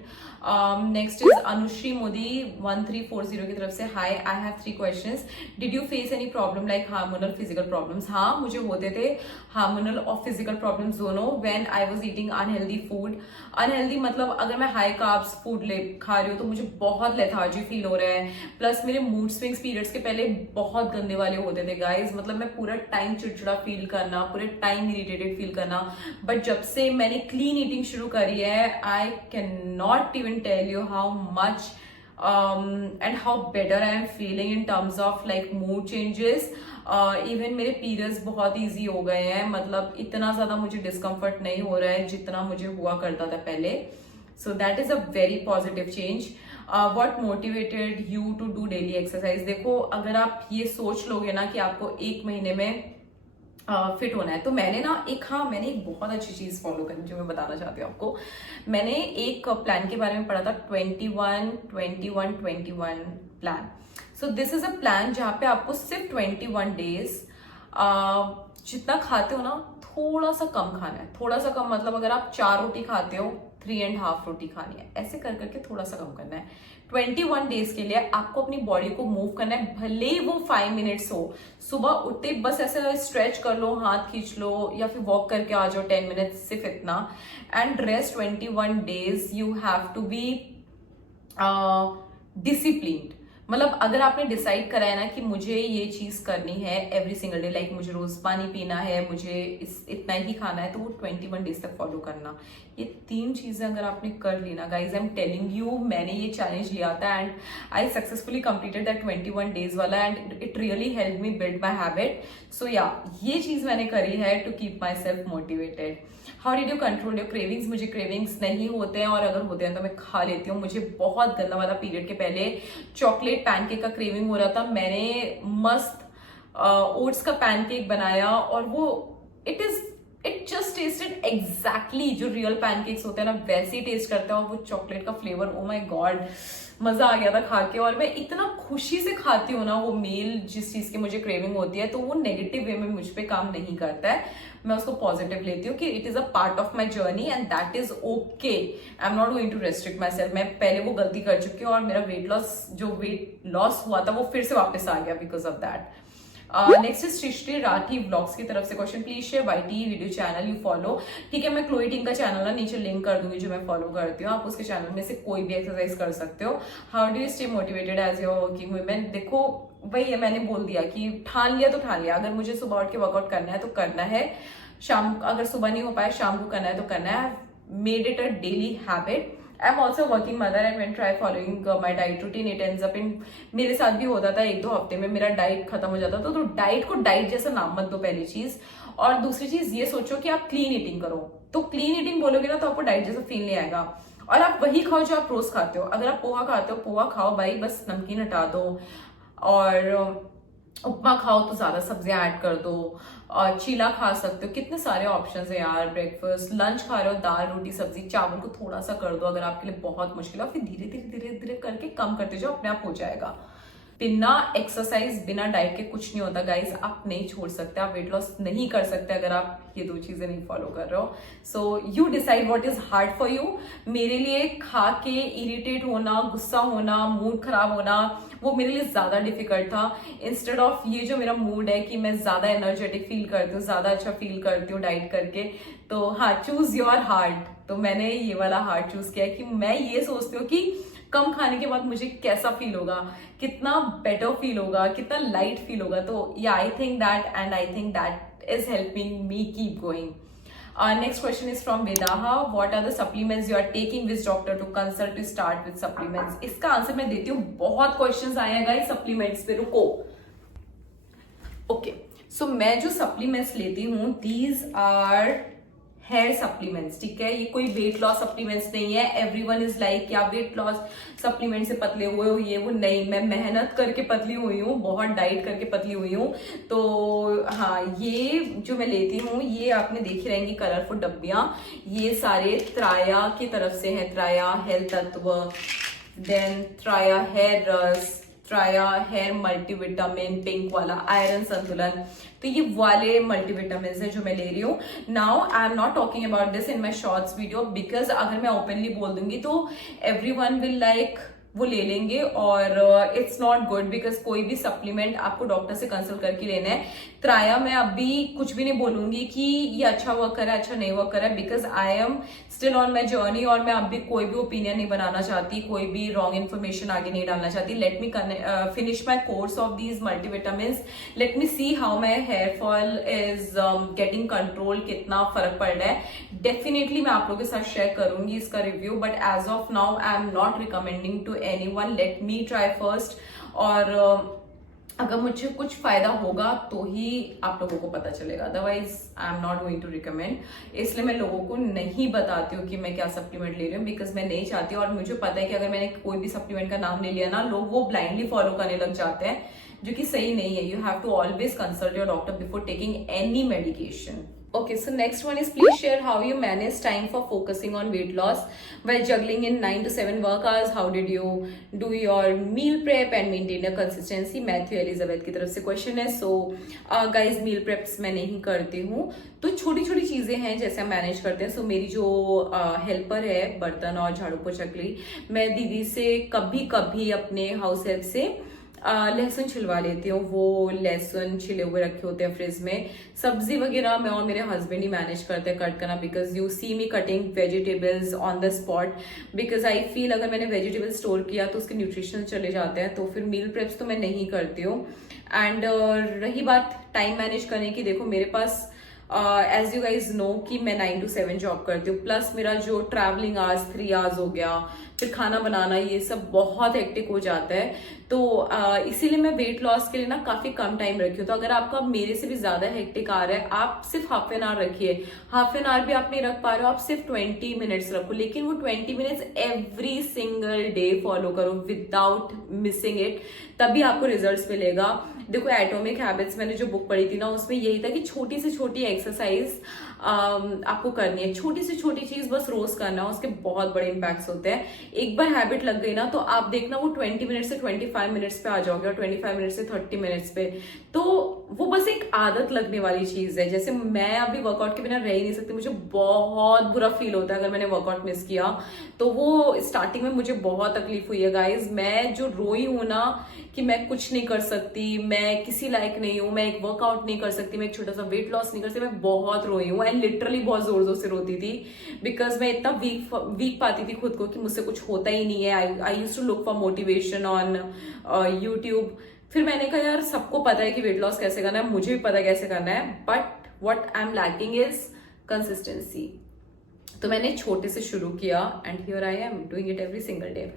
Next is Anushree Modi 1340 की तरफ से, hi I have 3 questions. Did you face any problem like hormonal physical problems? हाँ, मुझे होते थे हार्मोनल और फिजिकल प्रॉब्लम्स दोनों when I was eating unhealthy food. Unhealthy मतलब अगर मैं हाई कार्ब्स फूड खा रही हूँ तो मुझे बहुत लेथार्जी फील हो रहा है। प्लस मेरे मूड स्विंग्स पीरियड्स के पहले बहुत गंदे वाले होते थे गाइज, मतलब मैं पूरा टाइम चिड़चिड़ा फील करना, पूरे टाइम इरिटेटेड फील करना। बट जब से मैंने क्लीन ईटिंग शुरू करी है, I can not even tell you how much and how better I am feeling in terms of like mood changes. Even मेरे पीरियड्स बहुत ईजी हो गए हैं, मतलब इतना ज्यादा मुझे डिस्कम्फर्ट नहीं हो रहा है जितना मुझे हुआ करता था पहले। So that is a very positive change. What motivated you to do daily exercise? देखो, अगर आप ये सोच लोगे ना कि आपको 1 महीने में फिट होना है। तो मैंने ना मैंने एक बहुत अच्छी चीज फॉलो करी जो मैं बताना चाहती हूँ आपको। मैंने एक प्लान के बारे में पढ़ा था, 21-21-21 plan. So this is a plan जहाँ पे आपको सिर्फ 21 डेज जितना खाते हो ना थोड़ा सा कम खाना है। थोड़ा सा कम मतलब अगर आप 4 रोटी खाते हो 3.5 रोटी खानी है, ऐसे कर करके थोड़ा सा कम करना है। 21 डेज के लिए आपको अपनी बॉडी को मूव करना है, भले वो 5 मिनट्स हो। सुबह उठते बस ऐसे स्ट्रेच कर लो, हाथ खींच लो या फिर वॉक करके आ जाओ 10 मिनट्स, सिर्फ इतना। And rest 21 days you have to be disciplined. मतलब अगर आपने डिसाइड करा है ना कि मुझे ये चीज करनी है एवरी सिंगल डे, लाइक मुझे रोज पानी पीना है, मुझे इतना ही खाना है, तो वो 21 डेज तक फॉलो करना। ये 3 चीजें अगर आपने कर ली ना guys, I am telling you, मैंने ये चैलेंज लिया था and I successfully completed that 21 days वाला and it really help me build my habit. So yeah ये चीज मैंने करी है to keep my self motivated. How did you control your cravings? मुझे क्रेविंग्स नहीं होते हैं और अगर होते हैं तो मैं खा लेती हूँ। मुझे बहुत गंदा वाला पीरियड के पहले चॉकलेट पैनकेक का क्रेविंग हो रहा था। मैंने मस्त ओट्स का पैनकेक बनाया और वो इट जस्ट टेस्टेड एग्जैक्टली जो रियल पैनकेक्स होते हैं ना वैसे ही टेस्ट करता है। और वो चॉकलेट का फ्लेवर, ओ माय गॉड, मजा आ गया था खा के। और मैं इतना खुशी से खाती हूँ ना वो मील, जिस चीज की मुझे क्रेविंग होती है, तो वो नेगेटिव वे में मुझ पे काम नहीं करता है। मैं उसको पॉजिटिव लेती हूँ कि it is a part of my journey and that is okay. I am not going to restrict my self. मैं पहले वो गलती कर चुकी हूँ और मेरा वेट लॉस हुआ था वो फिर से वापस आ गया because of that. Next is Srishti Rathi blogs की तरफ से question, please share YT video channel you follow. ठीक है, मैं क्लोई टिंग का चैनल ना नीचे लिंक कर दूंगी जो मैं फॉलो करती हूँ। आप उसके चैनल में से कोई भी एक्सरसाइज कर सकते हो। How do you stay motivated as your working women? देखो वही है, मैंने बोल दिया कि ठान लिया तो ठान लिया। अगर मुझे सुबह उठ के वर्कआउट करना है तो करना है, शाम अगर सुबह नहीं हो पाए शाम को करना है तो करना है। Made it a daily habit. I am also working mother and when try following my diet routine it ends up in, मेरे साथ भी होता था 1-2 हफ्ते में मेरा डाइट खत्म हो जाता था। तो डाइट को डाइट जैसा नाम मत दो, पहली चीज। और दूसरी चीज ये सोचो कि आप क्लीन ईटिंग करो। तो क्लीन ईटिंग बोलोगे ना तो आपको डाइट जैसा फील नहीं आएगा। और आप वही खाओ जो आप रोज खाते हो। अगर आप पोहा खाते हो, पोहा खाओ भाई, बस नमकीन हटा दो। और उपमा खाओ तो ज्यादा सब्जियां ऐड कर दो। और चीला खा सकते हो, कितने सारे ऑप्शंस है यार। ब्रेकफास्ट लंच खा रहे हो, दाल रोटी सब्जी चावल को थोड़ा सा कर दो अगर आपके लिए बहुत मुश्किल है। फिर धीरे धीरे धीरे धीरे करके कम करते जाओ, अपने आप हो जाएगा। बिना एक्सरसाइज बिना डाइट के कुछ नहीं होता गाइज। आप नहीं छोड़ सकते, आप वेट लॉस नहीं कर सकते अगर आप ये 2 चीजें नहीं फॉलो कर रहे हो। So you decide what is hard for you. मेरे लिए खा के इरिटेट होना, गुस्सा होना, मूड खराब होना, वो मेरे लिए ज्यादा डिफिकल्ट था। इंस्टेड ऑफ ये जो मेरा मूड है कि मैं ज्यादा एनर्जेटिक फील करती हूँ, ज्यादा अच्छा फील करती हूँ डाइट करके। तो हाँ, चूज योर हार्ट। तो मैंने ये वाला हार्ट चूज किया कि मैं ये सोचती हूँ कि कम खाने के बाद मुझे कैसा फील होगा, कितना बेटर फील होगा, कितना लाइट फील होगा। तो या I think that and I think that is helping me keep going. Next question is from Vedaha. What are the supplements you are taking? Which doctor to consult to start with supplements? इसका आंसर मैं देती हूँ। बहुत क्वेश्चंस आए हैं गाइस सप्लीमेंट्स पे, रुको। ओके, सो मैं जो सप्लीमेंट्स लेती हूँ दीज आर हेयर सप्लीमेंट्स। ठीक है, ये कोई वेट लॉस सप्लीमेंट्स नहीं है। एवरीवन इज लाइक क्या वेट लॉस सप्लीमेंट से पतले हुए हो, ये वो नहीं। मैं मेहनत करके पतली हुई हूँ, बहुत डाइट करके पतली हुई हूँ। तो हाँ, ये जो मैं लेती हूँ ये आपने देखी रहेंगी कलरफुल डब्बियां। ये सारे त्राया की तरफ से हैं। त्राया हेल्थ तत्व, देन त्राया हेयर रस, ट्राया हेयर मल्टीविटामिन पिंक वाला, आयरन संतुलन। तो ये वाले मल्टीविटामिन है जो मैं ले रही हूँ। Now I am not talking about this in my shorts video because अगर मैं ओपनली बोल दूंगी तो एवरीवन विल लाइक वो ले लेंगे और इट्स नॉट गुड बिकॉज कोई भी सप्लीमेंट आपको डॉक्टर से कंसल्ट करके लेना है। त्राया मैं अभी कुछ भी नहीं बोलूंगी कि ये अच्छा वर्क करे अच्छा नहीं वर्क करे because I am still on my journey और मैं अभी कोई भी ओपिनियन नहीं बनाना चाहती, कोई भी रॉन्ग इन्फॉर्मेशन आगे नहीं डालना चाहती। Let me finish my course of these multivitamin, let me see how my hair fall is getting control, कितना फर्क पड़ रहा है। डेफिनेटली मैं आप लोगों के साथ शेयर करूंगी इसका review, but as of now I am not recommending to anyone. Let me try first. और अगर मुझे कुछ फायदा होगा तो ही आप लोगों को पता चलेगा, otherwise I am not going to recommend. इसलिए मैं लोगों को नहीं बताती हूँ कि मैं क्या सप्लीमेंट ले रही हूँ, बिकॉज मैं नहीं चाहती। और मुझे पता है कि अगर मैंने कोई भी सप्लीमेंट का नाम ले लिया ना, लोग वो ब्लाइंडली फॉलो करने लग जाते हैं, जो कि सही नहीं है। You have to always consult your doctor before taking any medication. Okay, so next one is please share how you manage time for focusing on weight loss while juggling in 9 to 7 work hours. How did you do your meal prep and maintain a consistency? Matthew Elizabeth की तरफ से क्वेश्चन है। सो गाइज मील प्रेप्स मैं नहीं करती हूँ, तो छोटी छोटी चीजें हैं जैसे हम मैनेज करते हैं। सो मेरी जो हेल्पर है बर्तन और झाड़ू पोछा के लिए, मैं दीदी से कभी कभी अपने हाउस हेल्प से लहसुन छिलवा लेती हूँ। वो लहसुन छिले हुए रखे होते हैं फ्रिज में। सब्जी वगैरह मैं और मेरे हस्बैंड ही मैनेज करते हैं कट करना, because you see me cutting vegetables on the spot, because I feel अगर मैंने वेजिटेबल स्टोर किया तो उसके न्यूट्रिशन चले जाते हैं। तो फिर मील प्रेप्स तो मैं नहीं करती हूँ। एंड रही बात टाइम मैनेज करने की, देखो मेरे पास एज यू गाइज नो कि मैं 9 to 7 जॉब करती हूँ, प्लस मेरा जो ट्रैवलिंग आवर्स 3 hours हो गया, फिर खाना बनाना, ये सब बहुत हेक्टिक हो जाता है। तो इसीलिए मैं वेट लॉस के लिए ना काफी कम टाइम रखी हूँ। तो अगर आपका मेरे से भी ज्यादा हेक्टिक आ रहा है, आप सिर्फ हाफ एन आवर रखिए। हाफ एन आवर भी आप नहीं रख पा रहे हो, आप सिर्फ 20 मिनट्स रखो, लेकिन वो 20 minutes every single day follow करो विदाउट मिसिंग इट, तभी आपको रिजल्ट्स मिलेगा। देखो एटॉमिक हैबिट्स मैंने जो बुक पढ़ी थी ना, उसमें यही था कि छोटी से छोटी एक्सरसाइज आपको करनी है, छोटी से छोटी चीज बस रोज करना है, उसके बहुत बड़े इंपैक्ट्स होते हैं। एक बार हैबिट लग गई ना, तो आप देखना वो 20 मिनट से 25 मिनट्स पे आ जाओगे, और 25 मिनट से 30 मिनट्स पे। तो वो बस एक आदत लगने वाली चीज है। जैसे मैं अभी वर्कआउट के बिना रह ही नहीं सकती, मुझे बहुत बुरा फील होता है अगर मैंने वर्कआउट मिस किया। तो वो स्टार्टिंग में मुझे बहुत तकलीफ हुई है गाइज। मैं जो रोई हूं ना कि मैं कुछ नहीं कर सकती, मैं किसी लायक नहीं हूं, मैं एक वर्कआउट नहीं कर सकती, मैं एक छोटा सा वेट लॉस नहीं कर सकती, मैं बहुत रोई हूँ। एंड लिटरली बहुत जोर जोर से रोती थी, बिकॉज मैं इतना वीक पाती थी खुद को कि मुझसे कुछ होता ही नहीं है। I used to look for motivation on YouTube. फिर मैंने कहा यार सबको पता है कि वेट लॉस कैसे करना है, मुझे भी पता है कैसे करना है, but what I am lacking is consistency. तो मैंने छोटे से शुरू किया and here I am doing it every single day.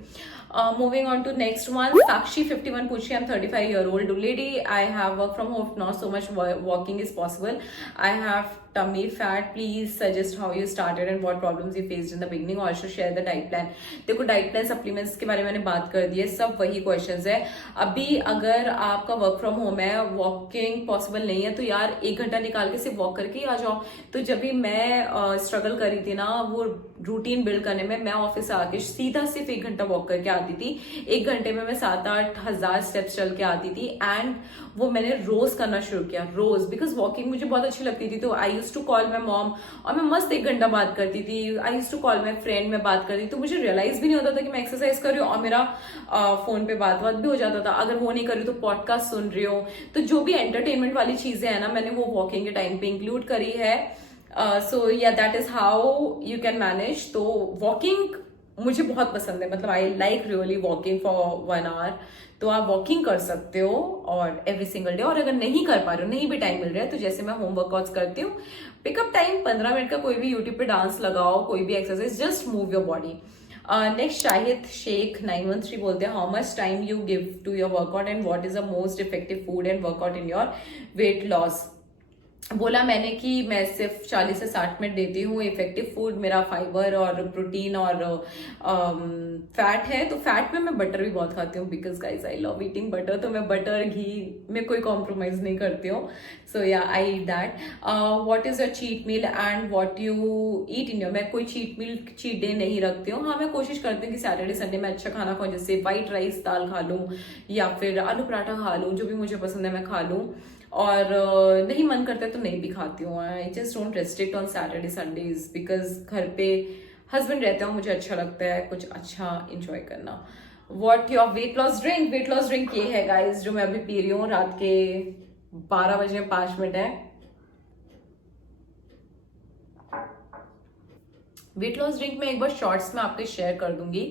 Moving on to next one, Sakshi 51 पूछी, I am 35 year old lady, I have work from home, not so much walking is possible, I have tummy fat, please suggest how you started and what problems you faced in the beginning, also share the diet plan। देखो डाइट प्लान सप्लीमेंट्स के बारे में मैंने बात कर दी है, सब वही क्वेश्चंस है। अभी अगर आपका वर्क फ्रॉम होम है, वॉकिंग पॉसिबल नहीं है, तो यार 1 घंटा निकाल के सिर्फ वॉक करके ही आ जाओ। तो जब भी मैं स्ट्रगल करी थी ना वो रूटीन बिल्ड करने में, मैं ऑफिस आके सीधा सिर्फ 1 घंटा वॉक करके आती थी। 1 घंटे में मैं 7-8 हजार स्टेप्स चल के आती थी, एंड वो मैंने रोज करना शुरू किया, रोज, बिकॉज वॉकिंग मुझे बहुत अच्छी लगती थी। तो I used to call my mom, और मैं मस्त 1 घंटा बात करती थी। I used to call my friend, मैं बात करती थी, तो मुझे रियलाइज भी नहीं होता था कि मैं एक्सरसाइज कर रही हूँ, और मेरा फोन पे बात भी हो जाता था। अगर वो नहीं कर रही तो पॉडकास्ट सुन रही हूँ। तो जो भी एंटरटेनमेंट वाली चीजें है ना, मैंने वो वॉकिंग के टाइम पे इंक्लूड करी है। सो yeah that is how you can manage. तो वॉकिंग मुझे बहुत पसंद है, मतलब I like really walking for 1 hour। तो आप वॉकिंग कर सकते हो और एवरी सिंगल डे। और अगर नहीं कर पा रहे हो, नहीं भी टाइम मिल रहा है, तो जैसे मैं होम वर्कआउट्स करती हूँ, पिकअप टाइम 15 मिनट का कोई भी यूट्यूब पे डांस लगाओ, कोई भी exercise, just move your body. Next Shahid Shaikh 913 बोलते हैं, how much time you give to your workout and what is the most effective food and workout in your weight loss. बोला मैंने कि मैं सिर्फ 40 से 60 मिनट देती हूँ। इफेक्टिव फूड मेरा फाइबर और प्रोटीन और फैट है। तो फैट में मैं बटर भी बहुत खाती हूँ, because guys I love eating butter. तो मैं बटर घी में कोई कॉम्प्रोमाइज नहीं करती हूँ। So yeah I eat that. What is your cheat meal and what you eat in your. मैं कोई चीट डे नहीं रखती हूँ। हाँ, मैं कोशिश करती हूँ कि सैटरडे संडे में अच्छा खाना खाऊं, जैसे व्हाइट राइस दाल खा लूँ, या फिर आलू पराठा खा लूँ, जो भी मुझे पसंद है मैं खा लूँ। और नहीं मन करता है तो नहीं भी खाती हूँ। I just don't restrict on Saturday Sundays, because घर पे हस्बैंड रहता है, मुझे अच्छा लगता है कुछ अच्छा इंजॉय करना। What your weight loss drink. Wait loss drink ये है गाइज जो मैं अभी पी रही हूँ। रात के 12 बजे 5 मिनट है। वेट लॉस ड्रिंक में एक बार शॉर्ट्स में आपके शेयर कर दूंगी।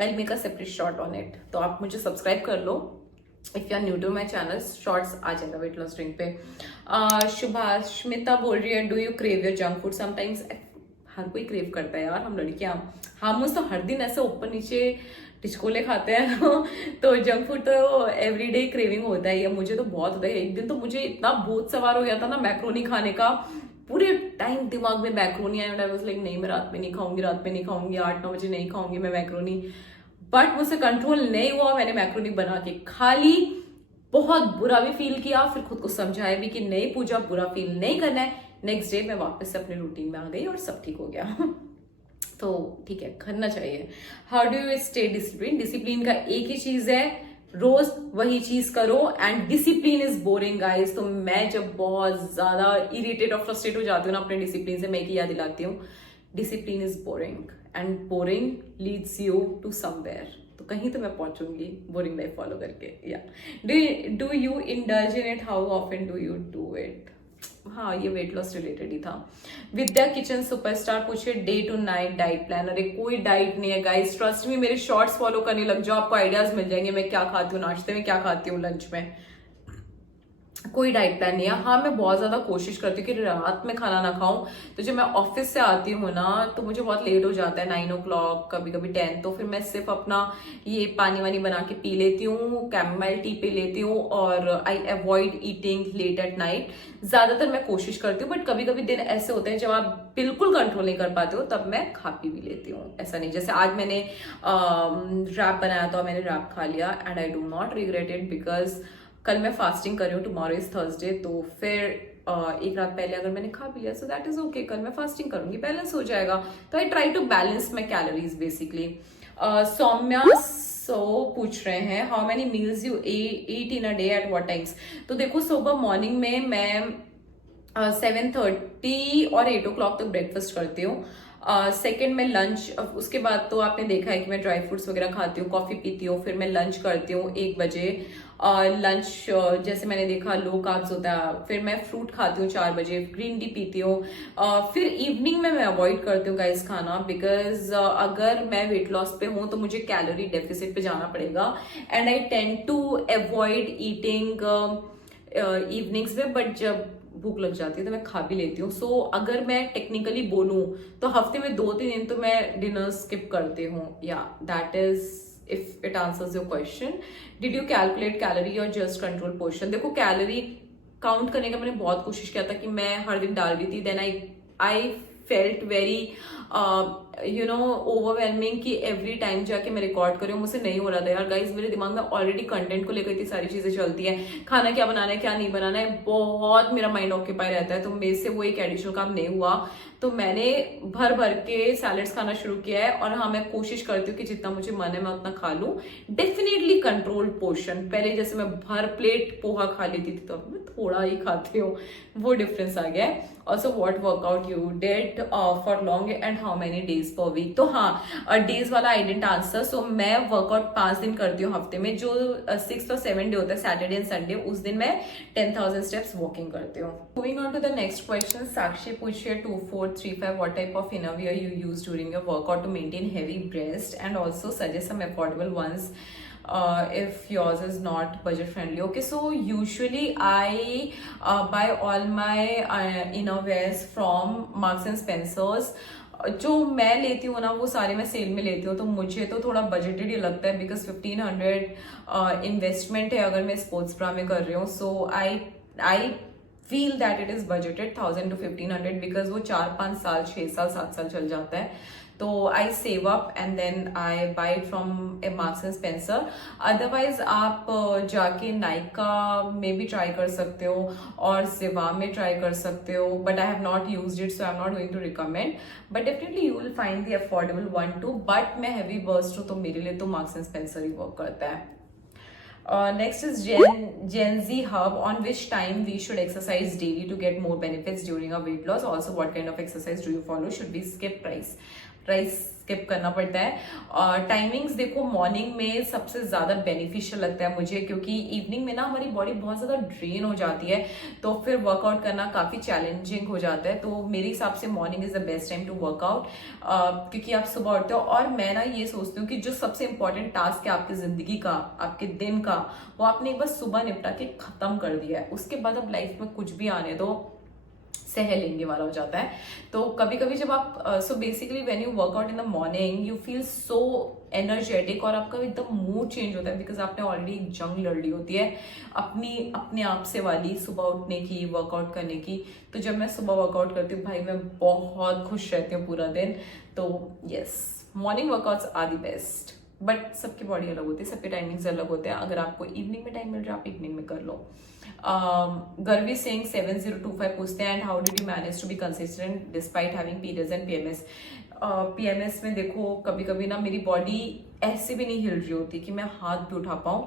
I will make a separate short on it, तो आप मुझे सब्सक्राइब कर लो। If you are new to my channel, shorts आ जाएगा वेट लॉस ड्रिंक पे। शुभाष्मिता बोल रही है, do you crave your junk food sometimes. हर कोई क्रेव करता है यार, हम लड़कियां, हम तो हर दिन ऐसे ऊपर नीचे टिचकोले खाते हैं तो जंक फूड तो एवरीडे क्रेविंग होता है, या मुझे तो बहुत होता है। एक दिन तो मुझे इतना भूत सवार हो गया था ना मैक्रोनी खाने का, पूरे टाइम दिमाग में macaroni I, I was like नहीं मैं रात में नहीं खाऊंगी, रात में नहीं खाऊंगी, 8-9 बजे नहीं खाऊंगी मैं मैक्रोनी। बट मुझसे कंट्रोल नहीं हुआ, मैंने मैक्रोनी बना के खा ली, बहुत बुरा भी फील किया, फिर खुद को समझाया भी कि नहीं पूजा, बुरा फील नहीं करना है। नेक्स्ट डे मैं वापस से अपने रूटीन में आ गई और सब ठीक हो गया तो ठीक है, करना चाहिए। How do you stay discipline? Discipline का एक ही चीज है, रोज वही चीज करो, and discipline is boring guys. तो मैं जब बहुत ज्यादा इरिटेट और फ्रस्ट्रेट हो जाती हूँ ना अपने डिसिप्लिन से, मैं एक ही याद दिलाती हूँ, discipline is boring and boring leads you to somewhere. तो कहीं तो मैं पहुंचूंगी बोरिंग लाइफ फॉलो करके। या do you indulge in it? How often do you do it? हाँ, ये वेट लॉस रिलेटेड ही था। विद्या किचन सुपरस्टार पूछे day to night diet plan. अरे कोई डाइट नहीं है गाइस, ट्रस्ट मी, मेरे शॉर्ट्स फॉलो करने लग जाओ, आपको आइडियाज मिल जाएंगे मैं क्या खाती हूँ नाश्ते में, क्या खाती हूँ लंच में। कोई डाइट प्लान नहीं है। हाँ, मैं बहुत ज्यादा कोशिश करती हूँ कि रात में खाना ना खाऊं। तो जब मैं ऑफिस से आती हूँ ना तो मुझे बहुत लेट हो जाता है, 9 o'clock, कभी कभी 10। तो फिर मैं सिर्फ अपना ये पानी वानी बना के पी लेती हूँ, कैमोमाइल टी पी लेती हूँ, और I avoid eating late at night. ज्यादातर मैं कोशिश करती हूँ, बट कभी कभी दिन ऐसे होते हैं जब आप बिल्कुल कंट्रोल नहीं कर पाते हो, तब मैं खा पी भी लेती हूँ। ऐसा नहीं, जैसे आज मैंने रैप बनाया था, मैंने रैप खा लिया, and I do not regret it, because कल मैं फास्टिंग कर रही हूँ, टुमारो इज थर्सडे। तो फिर एक रात पहले अगर मैंने खा भी लिया सो दैट इज ओके, कल मैं फास्टिंग करूंगी, बैलेंस हो जाएगा। तो I try to balance my calories basically. Saumya so पूछ रहे हैं how many meals you eat in a day at what times? तो देखो, सुबह मॉर्निंग में मैं 7:30 और 8 o'clock तक ब्रेकफास्ट करती हूँ। सेकेंड में लंच, उसके बाद तो आपने देखा है कि मैं ड्राई फ्रूट्स वगैरह खाती हूँ, कॉफी पीती हूँ, फिर मैं लंच करती हूँ 1 बजे। लंच जैसे मैंने देखा लो कार्ब्स होता है, फिर मैं फ्रूट खाती हूँ 4 बजे, ग्रीन टी पीती हूँ। फिर इवनिंग में मैं अवॉइड करती हूँ गाइस खाना, बिकॉज अगर मैं वेट लॉस पे हूँ तो मुझे कैलोरी डेफिसिट पे जाना पड़ेगा, and I tend to avoid eating evenings में। बट जब भूख लग जाती है तो मैं खा भी लेती हूँ। सो अगर मैं टेक्निकली बोलूँ तो हफ्ते में 2-3 दिन तो मैं डिनर स्किप करती हूँ। या that is if it answers your question. Did you calculate calorie और जस्ट कंट्रोल पोर्शन? देखो, कैलोरी काउंट करने का मैंने बहुत कोशिश किया था कि मैं हर दिन डाल रही थी, then I felt very overwhelming कि एवरी टाइम जाके मैं रिकॉर्ड करूँ, मुझसे नहीं हो रहा था यार गाइज। मेरे दिमाग में ऑलरेडी कंटेंट को लेकर इतनी सारी चीजें चलती है, खाना क्या बनाना है क्या नहीं बनाना है, बहुत मेरा माइंड ऑक्यूपाई रहता है, तो मेरे से वो एक एडिशनल काम नहीं हुआ। तो मैंने भर भर के सैलेड्स खाना शुरू किया है, और हाँ, मैं कोशिश करती हूँ कि जितना मुझे मन है मैं उतना खा लूँ। Definitely control portion. पहले जैसे मैं भर प्लेट पोहा खा लेती थी, तो अब मैं थोड़ा ही खाती हूँ, वो डिफरेंस आ गया है। Also what workout you did for long and how many days per week? तो हाँ, डेज वाला आई डिडंट आंसर। सो मैं वर्कआउट 5 दिन करती हूँ हफ्ते में, जो 6th और 7th डे होता है, सैटरडे एंड संडे, उस दिन मैं 10,000 स्टेप्स वॉकिंग करती हूँ। Moving on to the next question, Sakshi पूछिए 2435 what type of innerwear you use during your workout to maintain heavy breast, and also suggest some affordable ones if yours is not budget friendly. Okay, so usually I buy all my innerwears from Marks and Spencers. जो मैं लेती हूँ ना वो सारे मैं सेल में लेती हूँ, तो मुझे तो थोड़ा बजटेड ही लगता है, बिकॉज 1500 इन्वेस्टमेंट है अगर मैं स्पोर्ट्स ब्रा में कर रही हूँ। So I feel that it is budgeted 1000 to 1500, because वो 4-5 साल 6 साल 7 साल चल जाता है। तो I save up and then I buy from a Marks and Spencer. Otherwise आप जाके नाइका में भी ट्राई कर सकते हो और सिवा में ट्राई कर सकते हो, but I have not used it, so I am not going to recommend, but definitely you will find the affordable one too. But मैं हैवी बर्स्ट हूँ तो मेरे लिए तो मार्क्स एंड स्पेंसर ही वर्क करता है। Next is Gen Z Hub, on which time we should exercise daily to get more benefits during our weight loss. Also, what kind of exercise do you follow? Should we skip rice skip करना पड़ता है। टाइमिंग्स देखो, मॉर्निंग में सबसे ज्यादा बेनिफिशियल लगता है मुझे, क्योंकि इवनिंग में ना हमारी बॉडी बहुत ज्यादा ड्रेन हो जाती है, तो फिर वर्कआउट करना काफी चैलेंजिंग हो जाता है। तो मेरे हिसाब से morning is the best time to workout, क्योंकि आप सुबह उठते हो। और मैं ना ये सोचती हूँ कि जो सबसे इंपॉर्टेंट टास्क है आपकी जिंदगी का, आपके दिन का, वो आपने एक बार सुबह निपटा के खत्म कर दिया है, उसके बाद अब लाइफ में कुछ भी आने दो, सह लेंगे वाला हो जाता है। तो कभी कभी जब आप so basically when you workout in the morning you feel so energetic और आपका एकदम मूड चेंज होता है, बिकॉज आपने ऑलरेडी एक जंग लड़ ली होती है अपने आप से वाली, सुबह उठने की, वर्कआउट करने की। तो जब मैं सुबह वर्कआउट करती हूँ भाई मैं बहुत खुश रहती हूँ पूरा दिन। तो yes, morning workouts are the best, but सबकी बॉडी अलग होती है, सबके टाइमिंग्स अलग होते हैं। अगर आपको इवनिंग में टाइम मिल रहा है आप इवनिंग में कर लो। गर्वी सिंह 7025 पूछते हैं, and how did you manage to be consistent despite having periods and PMS. PMS में देखो कभी कभी ना मेरी बॉडी ऐसे भी नहीं हिल रही होती कि मैं हाथ भी उठा पाऊँ,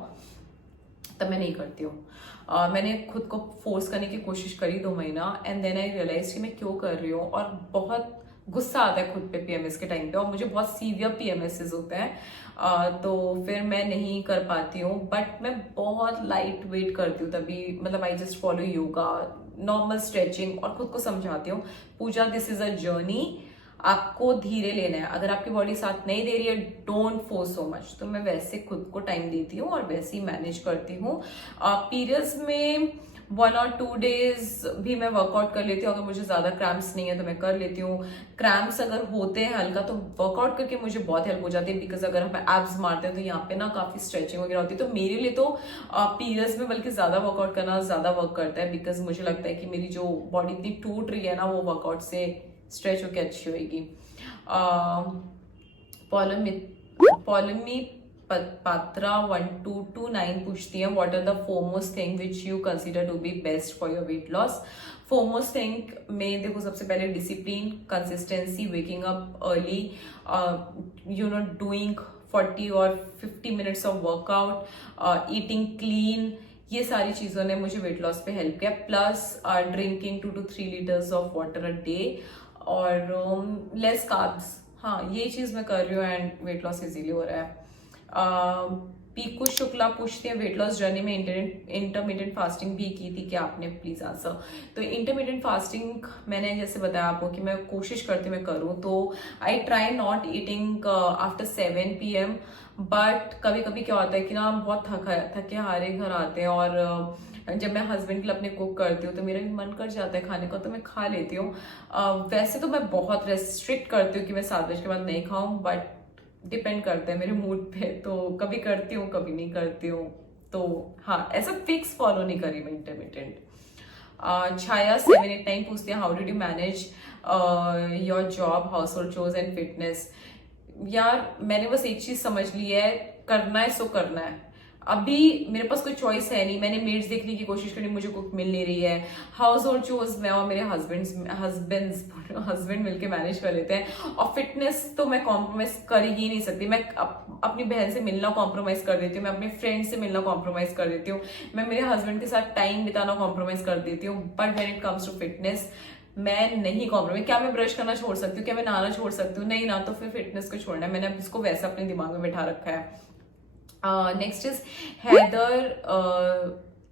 तब मैं नहीं करती हूँ। मैंने खुद को फोर्स करने की कोशिश करी 2 महीना, एंड देन आई रियलाइज कि मैं क्यों कर रही हूँ, और बहुत गुस्सा आता है खुद पे पीएमएस के टाइम पे, और मुझे बहुत सीवियर पीएमएस होते हैं। तो फिर मैं नहीं कर पाती हूँ, बट मैं बहुत लाइट वेट करती हूँ तभी, मतलब I just follow yoga, normal stretching, और खुद को समझाती हूँ पूजा दिस इज अ जर्नी, आपको धीरे लेना है। अगर आपकी बॉडी साथ नहीं दे रही है डोंट फोर्स सो मच। तो मैं वैसे खुद को टाइम देती हूँ और वैसे ही मैनेज करती हूँ। पीरियड्स में 1 और 2 डेज भी मैं वर्कआउट कर लेती हूँ। अगर मुझे ज्यादा क्रैम्प्स नहीं है तो मैं कर लेती हूँ। क्रैम्प्स अगर होते हैं हल्का तो वर्कआउट करके मुझे बहुत हेल्प हो जाती है, बिकॉज अगर हम एब्स मारते हैं तो यहाँ पे ना काफी स्ट्रेचिंग वगैरह होती है। तो मेरे लिए तो पीरियड्स में बल्कि ज्यादा वर्कआउट करना ज्यादा वर्क करता है, बिकॉज मुझे लगता है कि मेरी जो बॉडी इतनी टूट रही है ना वो वर्कआउट से स्ट्रेच होके अच्छी होगी। पॉलमी पात्रा 1229 पूछती है, what are the foremost thing which you consider to be best for your weight loss. Foremost thing में देखो सबसे पहले discipline, consistency, waking up early, you know doing 40 और 50 minutes of workout, eating clean, ये सारी चीजों ने मुझे वेट लॉस पे हेल्प किया। Plus drinking 2 to 3 litres of water a day, और लेस कार्ब्स। हाँ, ये चीज मैं कर रही हूँ एंड वेट लॉस इजीली हो रहा है। पीकू शुक्ला पूछती है, वेट लॉस जर्नी में इंटरमीडिएट फास्टिंग भी की थी क्या आपने, प्लीज आंसर। तो इंटरमीडिएट फास्टिंग मैंने जैसे बताया आपको कि मैं कोशिश करती मैं करूँ, तो I try not eating after 7 PM, but कभी कभी क्या होता है कि ना बहुत थके हारे घर आते हैं, और जब मैं हस्बैंड के लिए अपने कुक करती हूँ तो मेरा भी मन कर जाता है खाने को, तो मैं खा लेती हूँ। वैसे तो मैं बहुत रेस्ट्रिक्ट करती हूँ कि मैं 7 बजे के बाद नहीं खाऊं, बट डिपेंड करता है मेरे मूड पे, तो कभी करती हूँ कभी नहीं करती हूँ। तो हाँ, ऐसा फिक्स फॉलो नहीं करी मैं इंटरमीडिएट। छाया 789 पूछती है, how did you manage your job, house hold chores and fitness. यार मैंने बस एक चीज समझ ली है, करना है सो करना है। अभी मेरे पास कोई चॉइस है नहीं, मैंने मेड्स देखने की कोशिश करी, मुझे कुक मिल नहीं रही है। हाउस होल्ड चोर्स मैं और मेरे हस्बैंड मिलके मैनेज कर लेते हैं, और फिटनेस तो मैं कॉम्प्रोमाइज कर ही नहीं सकती। मैं अपनी बहन से मिलना कॉम्प्रोमाइज कर देती हूँ, मैं अपने फ्रेंड से मिलना कॉम्प्रोमाइज कर देती हूँ, मैं मेरे हस्बैंड के साथ टाइम बिताना कॉम्प्रोमाइज कर देती हूँ, but when it comes to fitness मैं नहीं कॉम्प्रोमाइज। क्या मैं ब्रश करना छोड़ सकती हूँ, क्या मैं नहाना छोड़ सकती हूँ, नहीं ना, तो फिर फिटनेस को छोड़ना है। मैंने अब इसको वैसा अपने दिमाग में बैठा रखा है। Next is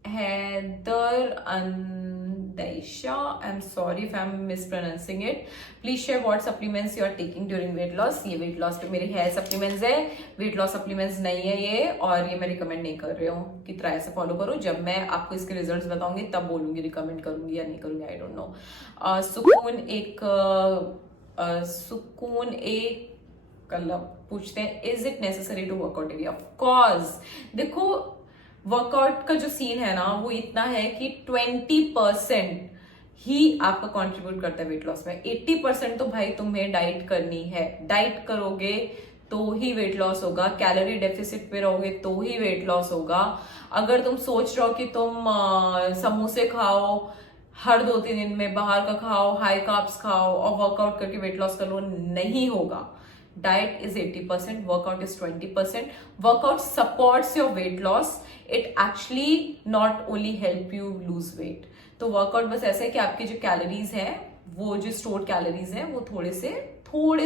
Heather Andaisha. I'm sorry if I'm mispronouncing it. Please share what supplements you are taking during weight loss. ये weight loss पे मेरे hair supplements है, weight loss supplements नहीं है ये, और ये मैं रिकमेंड नहीं कर रही हूँ कि तरह से फॉलो करो। जब मैं आपको इसके रिजल्ट्स बताऊंगी तब बोलूंगी रिकमेंड करूंगी या नहीं करूंगी, आई डोंट नो। सुकून एक कलम पूछते हैं, is it necessary to workout daily. Of course, देखो वर्कआउट का जो सीन है ना वो इतना है कि 20% ही आपका कंट्रीब्यूट करता है वेट लॉस में, 80% तो भाई तुम्हें डाइट करनी है। डाइट करोगे तो ही वेट लॉस होगा, कैलोरी डेफिसिट पे रहोगे तो ही वेट लॉस होगा। अगर तुम सोच रहे हो कि तुम समोसे खाओ हर 2-3 दिन में, बाहर का खाओ, हाई कार्ब्स खाओ और वर्कआउट करके वेट लॉस कर लो, नहीं होगा। Diet is 80%, workout is 20%. Workout supports your weight loss. It actually not only help you lose weight. तो वर्कआउट बस ऐसा है कि आपके जो कैलोरीज हैं, वो जो स्टोर्ड कैलोरीज हैं वो थोड़े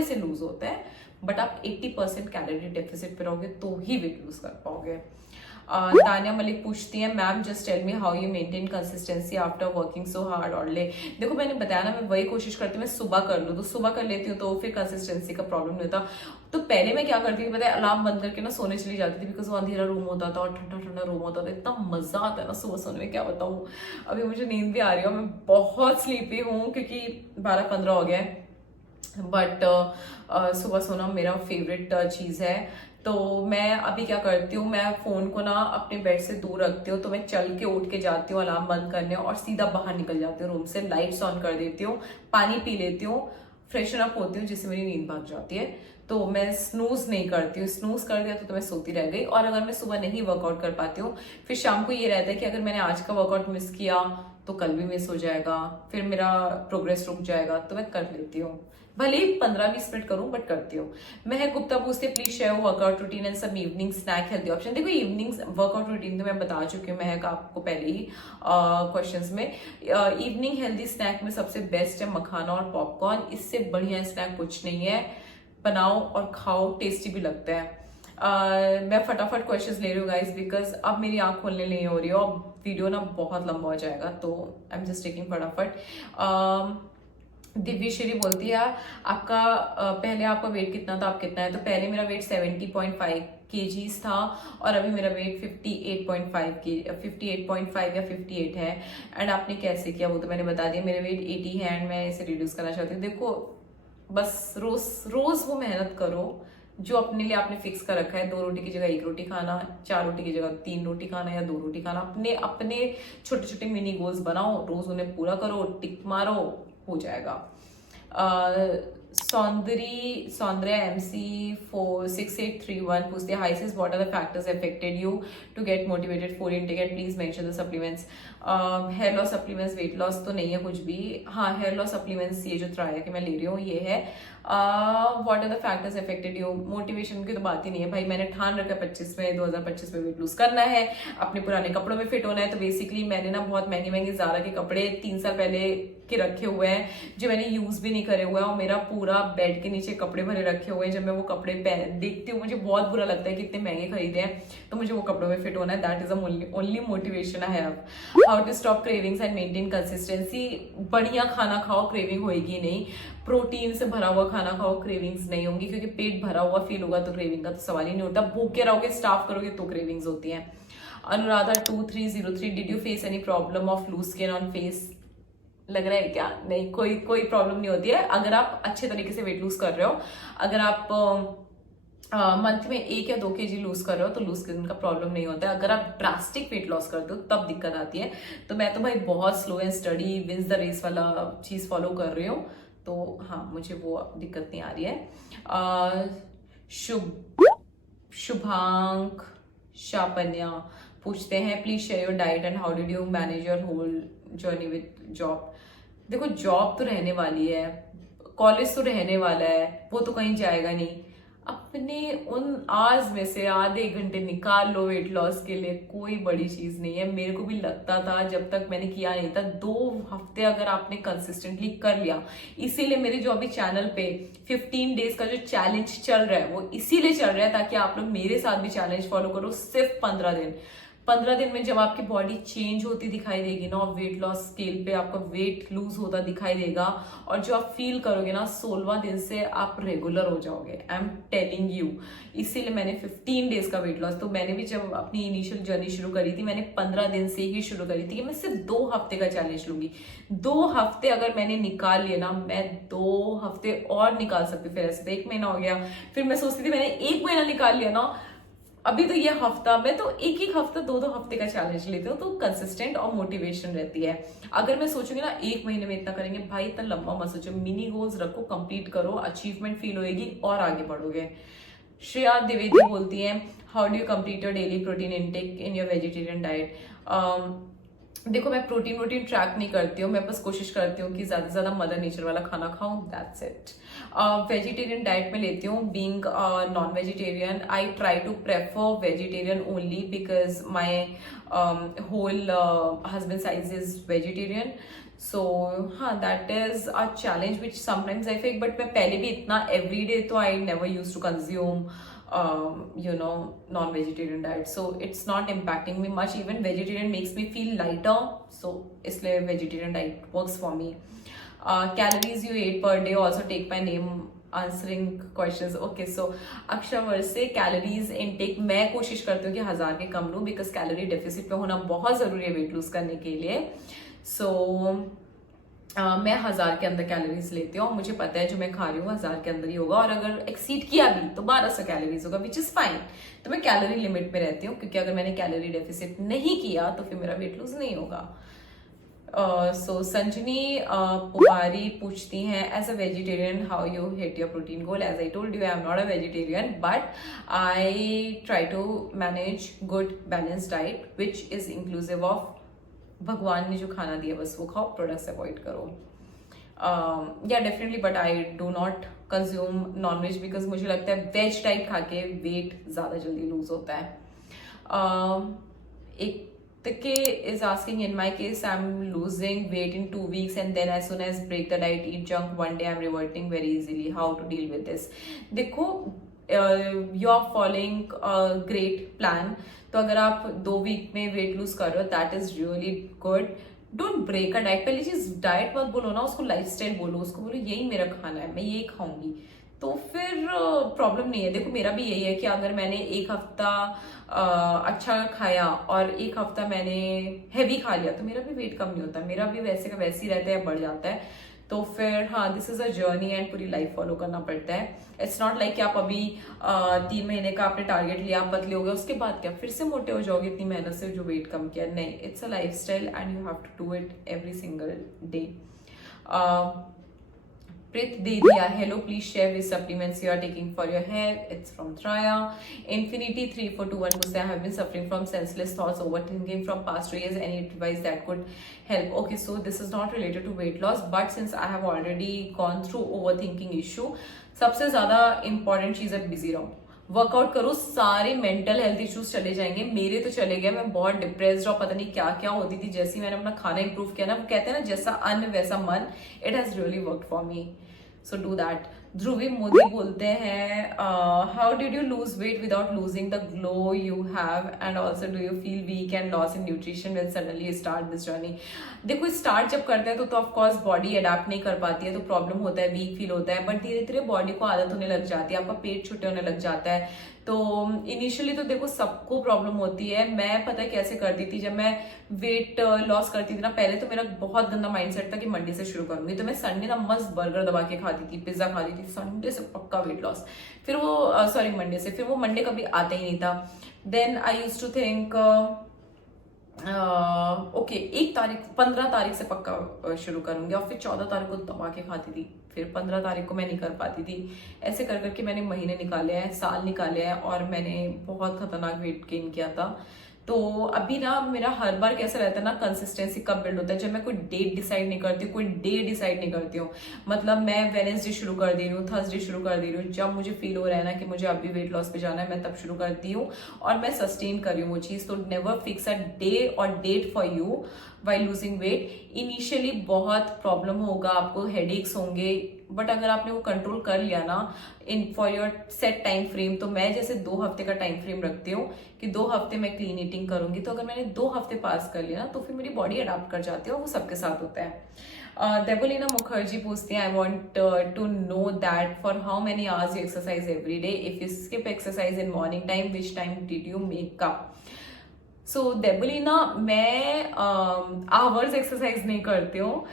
से लूज होते हैं, बट आप 80% कैलोरी डेफिसिट पे रहोगे तो ही वेट लूज कर पाओगे। तानिया मलिक पूछती है, ma'am just tell me how you maintain consistency after working so hard all day. देखो मैंने बताया ना, मैं वही कोशिश करती हूँ, मैं सुबह कर लूँ तो सुबह कर लेती हूँ, तो फिर कंसिस्टेंसी का प्रॉब्लम नहीं होता। तो पहले मैं क्या करती थी पता है, अलार्म बंद करके ना सोने चली जाती थी, बिकॉज वो अंधेरा रूम होता था और ठंडा ठंडा रूम होता था, इतना मजा आता है ना सुबह सोने में, क्या बताऊँ। अभी मुझे नींद भी आ रही है, मैं बहुत स्लीपी हूँ क्योंकि 12-15 हो गया है, बट सुबह सोना मेरा फेवरेट चीज़ है। तो मैं अभी क्या करती हूँ, मैं फोन को ना अपने बेड से दूर रखती हूँ, तो मैं चल के उठ के जाती हूँ अलार्म बंद करने और सीधा बाहर निकल जाती हूँ रूम से, लाइट्स ऑन कर देती हूँ, पानी पी लेती हूँ, फ्रेशन अप होती हूँ, जिससे मेरी नींद भाग जाती है। तो मैं स्नूज नहीं करती हूँ, स्नूज कर दिया तो मैं सोती रह गई। और अगर मैं सुबह नहीं वर्कआउट कर पाती हूँ, फिर शाम को ये रहता है कि अगर मैंने आज का वर्कआउट मिस किया तो कल भी मिस हो जाएगा, फिर मेरा प्रोग्रेस रुक जाएगा, तो मैं कर लेती हूँ, भले ही 15-20 मिनट करूं बट करती हूँ। महक गुप्ता पूछते please share workout routine and सब इवनिंग स्नैक हेल्दी ऑप्शन। देखो इवनिंग वर्कआउट रूटीन तो मैं बता चुकी हूँ महक आपको पहले ही क्वेश्चंस में। इवनिंग हेल्दी स्नैक में सबसे बेस्ट है मखाना और पॉपकॉर्न, इससे बढ़िया स्नैक कुछ नहीं है, बनाओ और खाओ, टेस्टी भी लगता है। मैं फटाफट क्वेश्चंस ले रही हूँ गाइस, बिकॉज अब मेरी आंख खोलने नहीं हो रही है और वीडियो ना बहुत लंबा हो जाएगा, तो आई एम जस्ट टेकिंग फटाफट। दिव्यश्री बोलती है आपका पहले आपका वेट कितना था, आप कितना है। तो पहले मेरा वेट 70.5 kgs था और अभी मेरा वेट 58.5 या 58 है। एंड आपने कैसे किया वो तो मैंने बता दिया, मेरे वेट 80 है एंड मैं इसे रिड्यूस करना चाहती हूँ। देखो बस रोज रोज वो मेहनत करो जो अपने लिए आपने फिक्स कर रखा है, 2 रोटी की जगह 1 रोटी खाना, 4 रोटी की जगह 3 रोटी खाना या 2 रोटी खाना, अपने अपने छोटे छोटे मिनी गोल्स बनाओ, रोज उन्हें पूरा करो, टिक मारो, हो जाएगा। सौंदर्या MC 46831 पूछते हैं, hi sis what are the factors affected you to get motivated for intake and please mention the supplements. Hair loss supplements, weight loss तो नहीं है कुछ भी। हाँ हेयर लॉस सप्लीमेंट्स ये जो ट्राई कि मैं ले रही हूँ ये है। What are the factors affected you, motivation की तो बात ही नहीं है भाई, मैंने ठान रखा है 2025 में वेट लूज करना है, अपने पुराने कपड़ों में फिट होना है। तो बेसिकली मैंने ना बहुत महंगे महंगे ज़ारा के कपड़े 3 साल पहले के रखे हुए हैं जो मैंने यूज भी नहीं करे हुए हैं, और मेरा पूरा बेड के नीचे कपड़े भरे रखे हुए हैं। जब मैं वो कपड़े देखती हूँ मुझे बहुत बुरा लगता है कि इतने महंगे खरीदे हैं, तो मुझे वो कपड़ों में फिट होना है। That is the only motivation I have. How to stop cravings and maintain consistency, बढ़िया खाना खाओ, क्रेविंग होगी नहीं। प्रोटीन से भरा हुआ खाना खाओ, क्रेविंग्स नहीं होंगी, क्योंकि पेट भरा हुआ फील होगा तो क्रेविंग का तो सवाल ही नहीं होता। भूखे रहोगे, स्टाफ करोगे तो क्रेविंग्स होती हैं। Anuradha 2303, did you face any problem of loose skin on face, लग रहा है क्या? नहीं, कोई प्रॉब्लम नहीं होती है अगर आप अच्छे तरीके से वेट लूज कर रहे हो। अगर आप मंथ में 1 या 2 kg लूज कर रहे हो तो लूज स्किन का प्रॉब्लम नहीं होता है। अगर आप ड्रास्टिक वेट लॉस करते हो तब दिक्कत आती है। तो मैं तो भाई बहुत slow and steady wins the race वाला चीज फॉलो कर रही हूँ, तो हाँ मुझे वो दिक्कत नहीं आ रही है। शुभांक शापन्या पूछते हैं please share your diet and how did you manage your whole journey with job. देखो जॉब तो रहने वाली है, कॉलेज तो रहने वाला है, वो तो कहीं जाएगा नहीं। अपने उन आवर्स में से आधे घंटे निकाल लो वेट लॉस के लिए, कोई बड़ी चीज नहीं है। मेरे को भी लगता था जब तक मैंने किया नहीं था, 2 हफ्ते अगर आपने कंसिस्टेंटली कर लिया, इसीलिए मेरे जो अभी चैनल पे 15 डेज का जो चैलेंज चल रहा है वो इसीलिए चल रहा है ताकि आप लोग मेरे साथ भी चैलेंज फॉलो करो। सिर्फ 15 दिन में जब आपकी बॉडी चेंज होती दिखाई देगी ना, और वेट लॉस स्केल पे आपका वेट लूज होता दिखाई देगा, और जो आप फील करोगे ना 16वां दिन से आप रेगुलर हो जाओगे। आई एम टेलिंग यू। इसीलिए मैंने 15 डेज का वेट लॉस, तो मैंने भी जब अपनी इनिशियल जर्नी शुरू करी थी मैंने 15 दिन से ही शुरू करी थी कि मैं सिर्फ 2 हफ्ते का चैलेंज लूंगी। 2 हफ्ते अगर मैंने निकाल लिए ना, मैं 2 हफ्ते और निकाल सकती। फिर ऐसे तो 1 महीना हो गया, फिर मैं सोचती थी मैंने 1 महीना निकाल लिया ना, अभी तो ये हफ्ता, मैं तो एक हफ्ता 2 हफ्ते का चैलेंज लेती हूँ, तो कंसिस्टेंट और मोटिवेशन रहती है। अगर मैं सोचूंगी ना 1 महीने में इतना करेंगे, भाई इतना लंबा मत सोचो, मिनी गोल्स रखो, कंप्लीट करो, अचीवमेंट फील होएगी और आगे बढ़ोगे। श्रेया द्विवेदी बोलती है how do you complete your daily protein intake in your vegetarian diet. देखो मैं प्रोटीन ट्रैक नहीं करती हूँ, मैं बस कोशिश करती हूँ कि ज्यादा से ज्यादा मदर नेचर वाला खाना खाऊं, दैट्स इट। वेजिटेरियन डाइट में लेती हूँ, being non vegetarian I try to prefer vegetarian only because my whole husband side is vegetarian. So हाँ, that is a challenge which sometimes I face, but मैं पहले भी इतना एवरी डे तो I never use to consume non-vegetarian diet, so it's not impacting me much. Even vegetarian makes me feel lighter, so इसलिए vegetarian diet works for me. Calories you ate per day, also take my name answering questions. Okay, so Akshay वर्षे कैलोरीज इनटेक मैं कोशिश करती हूँ कि 1000 के कम लूँ, बिकॉज कैलोरी डेफिसिट पे होना बहुत जरूरी है वेट लूज करने के लिए. सो मैं 1000 के अंदर कैलोरीज लेती हूँ. मुझे पता है जो मैं खा रही हूँ 1000 के अंदर ही होगा, और अगर एक्सीड किया भी तो 1200 कैलोरीज होगा, विच इज फाइन. तो मैं कैलोरी लिमिट में रहती हूँ, क्योंकि अगर मैंने कैलोरी डेफिसिट नहीं किया तो फिर मेरा वेट लूज नहीं होगा. सो संजनी पुवारी पूछती हैं, as a vegetarian how you hit your protein goal. As I told you, I am not a vegetarian, but I try to manage good balance diet which is inclusive of भगवान ने जो खाना दिया बस वो खाओ, प्रोडक्ट्स अवॉइड करो. या definitely, but I do not consume nonveg, because मुझे लगता है वेज डाइट खा के वेट ज्यादा जल्दी लूज होता है. एक Tike is asking, in my case, I'm losing weight in 2 weeks, and then as soon as break the diet, eat junk, one day I'm reverting very easily. How to deal with this? देखो, you are following a great plan. तो अगर आप 2 वीक में वेट लूज कर रहे हो, that is really good. Don't break a diet. पहली चीज डाइट मत बोलो ना, उसको लाइफस्टाइल बोलो. उसको बोलो यही मेरा खाना है, मैं यही खाऊंगी, तो फिर प्रॉब्लम नहीं है. देखो मेरा भी यही है कि अगर मैंने एक हफ्ता अच्छा खाया और एक हफ्ता मैंने हैवी खा लिया तो मेरा भी वेट कम नहीं होता, मेरा भी वैसे का वैसे ही रहता है, बढ़ जाता है. तो फिर हाँ, this is a journey and पूरी लाइफ फॉलो करना पड़ता है. इट्स नॉट लाइक कि आप अभी 3 महीने का आपने टारगेट लिया, आप पतले हो गए, उसके बाद क्या फिर से मोटे हो जाओगे इतनी मेहनत से जो वेट कम किया. नहीं, it's a lifestyle and you have to do it every single day. Prith Dedia, hello, please share which supplements you are taking for your hair. It's from Traya. Infinity 3421 पूछते हैं, I have been suffering from senseless thoughts, overthinking from past 2 years. Any advice that could help? Okay, so this is not related to weight loss, but since I have already gone through overthinking issue, सबसे ज्यादा important चीज है बिजी रहो, वर्कआउट करो, सारे मेंटल हेल्थ इश्यूज चले जाएंगे. मेरे तो चले गए, मैं बहुत डिप्रेस्ड और पता नहीं क्या क्या होती थी. जैसे ही मैंने अपना खाना इंप्रूव किया ना, वो कहते हैं ना जैसा अन्न वैसा मन, it has really worked for me. So do that. Dhruvi Modi बोलते हैं, how did you lose weight without losing the glow you have, and also do you feel weak and loss in nutrition when suddenly start this journey. देखो स्टार्ट जब करते हैं तो ऑफकोर्स बॉडी अडेप्ट नहीं कर पाती है, तो प्रॉब्लम होता है, वीक फील होता है, बट धीरे धीरे बॉडी को आदत होने लग जाती है, आपका पेट छोटे होने लग जाता है. तो इनिशियली तो देखो सबको प्रॉब्लम होती है. मैं पता है कैसे करती थी, जब मैं वेट लॉस करती थी ना, पहले तो मेरा बहुत गंदा माइंडसेट था कि मंडे से शुरू करूंगी, तो मैं संडे ना मस्त बर्गर दबा के खाती थी, पिज्जा खाती थी, संडे से पक्का वेट लॉस. फिर वो सॉरी मंडे से, फिर वो मंडे कभी आता ही नहीं था. Then I use to think okay 15 तारीख से पक्का शुरू करूंगी, और फिर 14 तारीख को दबा के खाती थी, फिर 15 तारीख को मैं नहीं कर पाती थी. ऐसे कर करके मैंने महीने निकाले हैं, साल निकाले हैं, और मैंने बहुत खतरनाक वेट गेन किया था. तो अभी ना मेरा हर बार कैसा रहता है ना, कंसिस्टेंसी कब बिल्ड होता है, जब मैं कोई डेट डिसाइड नहीं करती हूँ, कोई डे डिसाइड नहीं करती हूँ. मतलब मैं वेडनेसडे शुरू कर दे रही हूँ, थर्सडे शुरू कर दे रही हूँ, जब मुझे फील हो रहा है ना कि मुझे अभी वेट लॉस पे जाना है, मैं तब शुरू करती हूँ और मैं सस्टेन कर रही हूँ वो चीज़. तो नेवर फिक्स अ डे और date for you while losing weight. Initially बहुत प्रॉब्लम होगा, आपको हेडेक्स होंगे, बट अगर आपने वो कंट्रोल कर लिया ना in for your set time frame, तो मैं जैसे 2 हफ्ते का टाइम फ्रेम रखती हूँ कि 2 हफ्ते मैं क्लीन ईटिंग करूंगी, तो अगर मैंने 2 हफ्ते पास कर लिया ना, तो फिर मेरी बॉडी अडाप्ट कर जाती है, और वो सबके साथ होता है. देवलीना मुखर्जी पूछती है, I want to know that for how many hours you exercise every day, if you skip exercise in morning time, which time did you make up. So Debulina, मैं आवर्स एक्सरसाइज नहीं करती हूँ,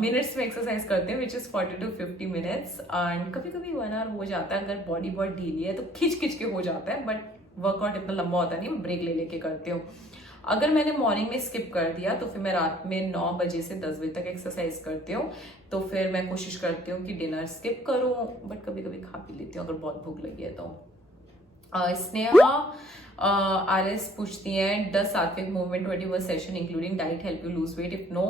मिनट्स में एक्सरसाइज करते हैं, which is 40 to 50 minutes. And कभी कभी 1 आवर हो जाता है, अगर बॉडी बहुत ढीली है तो खिंच खिंच के हो जाता है, बट वर्कआउट इतना लंबा होता नहीं, ब्रेक ले लेके करती हूँ. अगर मैंने मॉर्निंग में स्किप कर दिया तो फिर मैं रात में 9 बजे से 10 बजे तक एक्सरसाइज करती हूँ. तो फिर मैं कोशिश करती हूँ कि डिनर स्किप करूँ, बट कभी कभी खा पी लेती हूँ अगर बहुत भूख लगी है तो. स्नेहा RS पूछती हैं, does Satvik movement 21 session including diet help you lose weight, if no.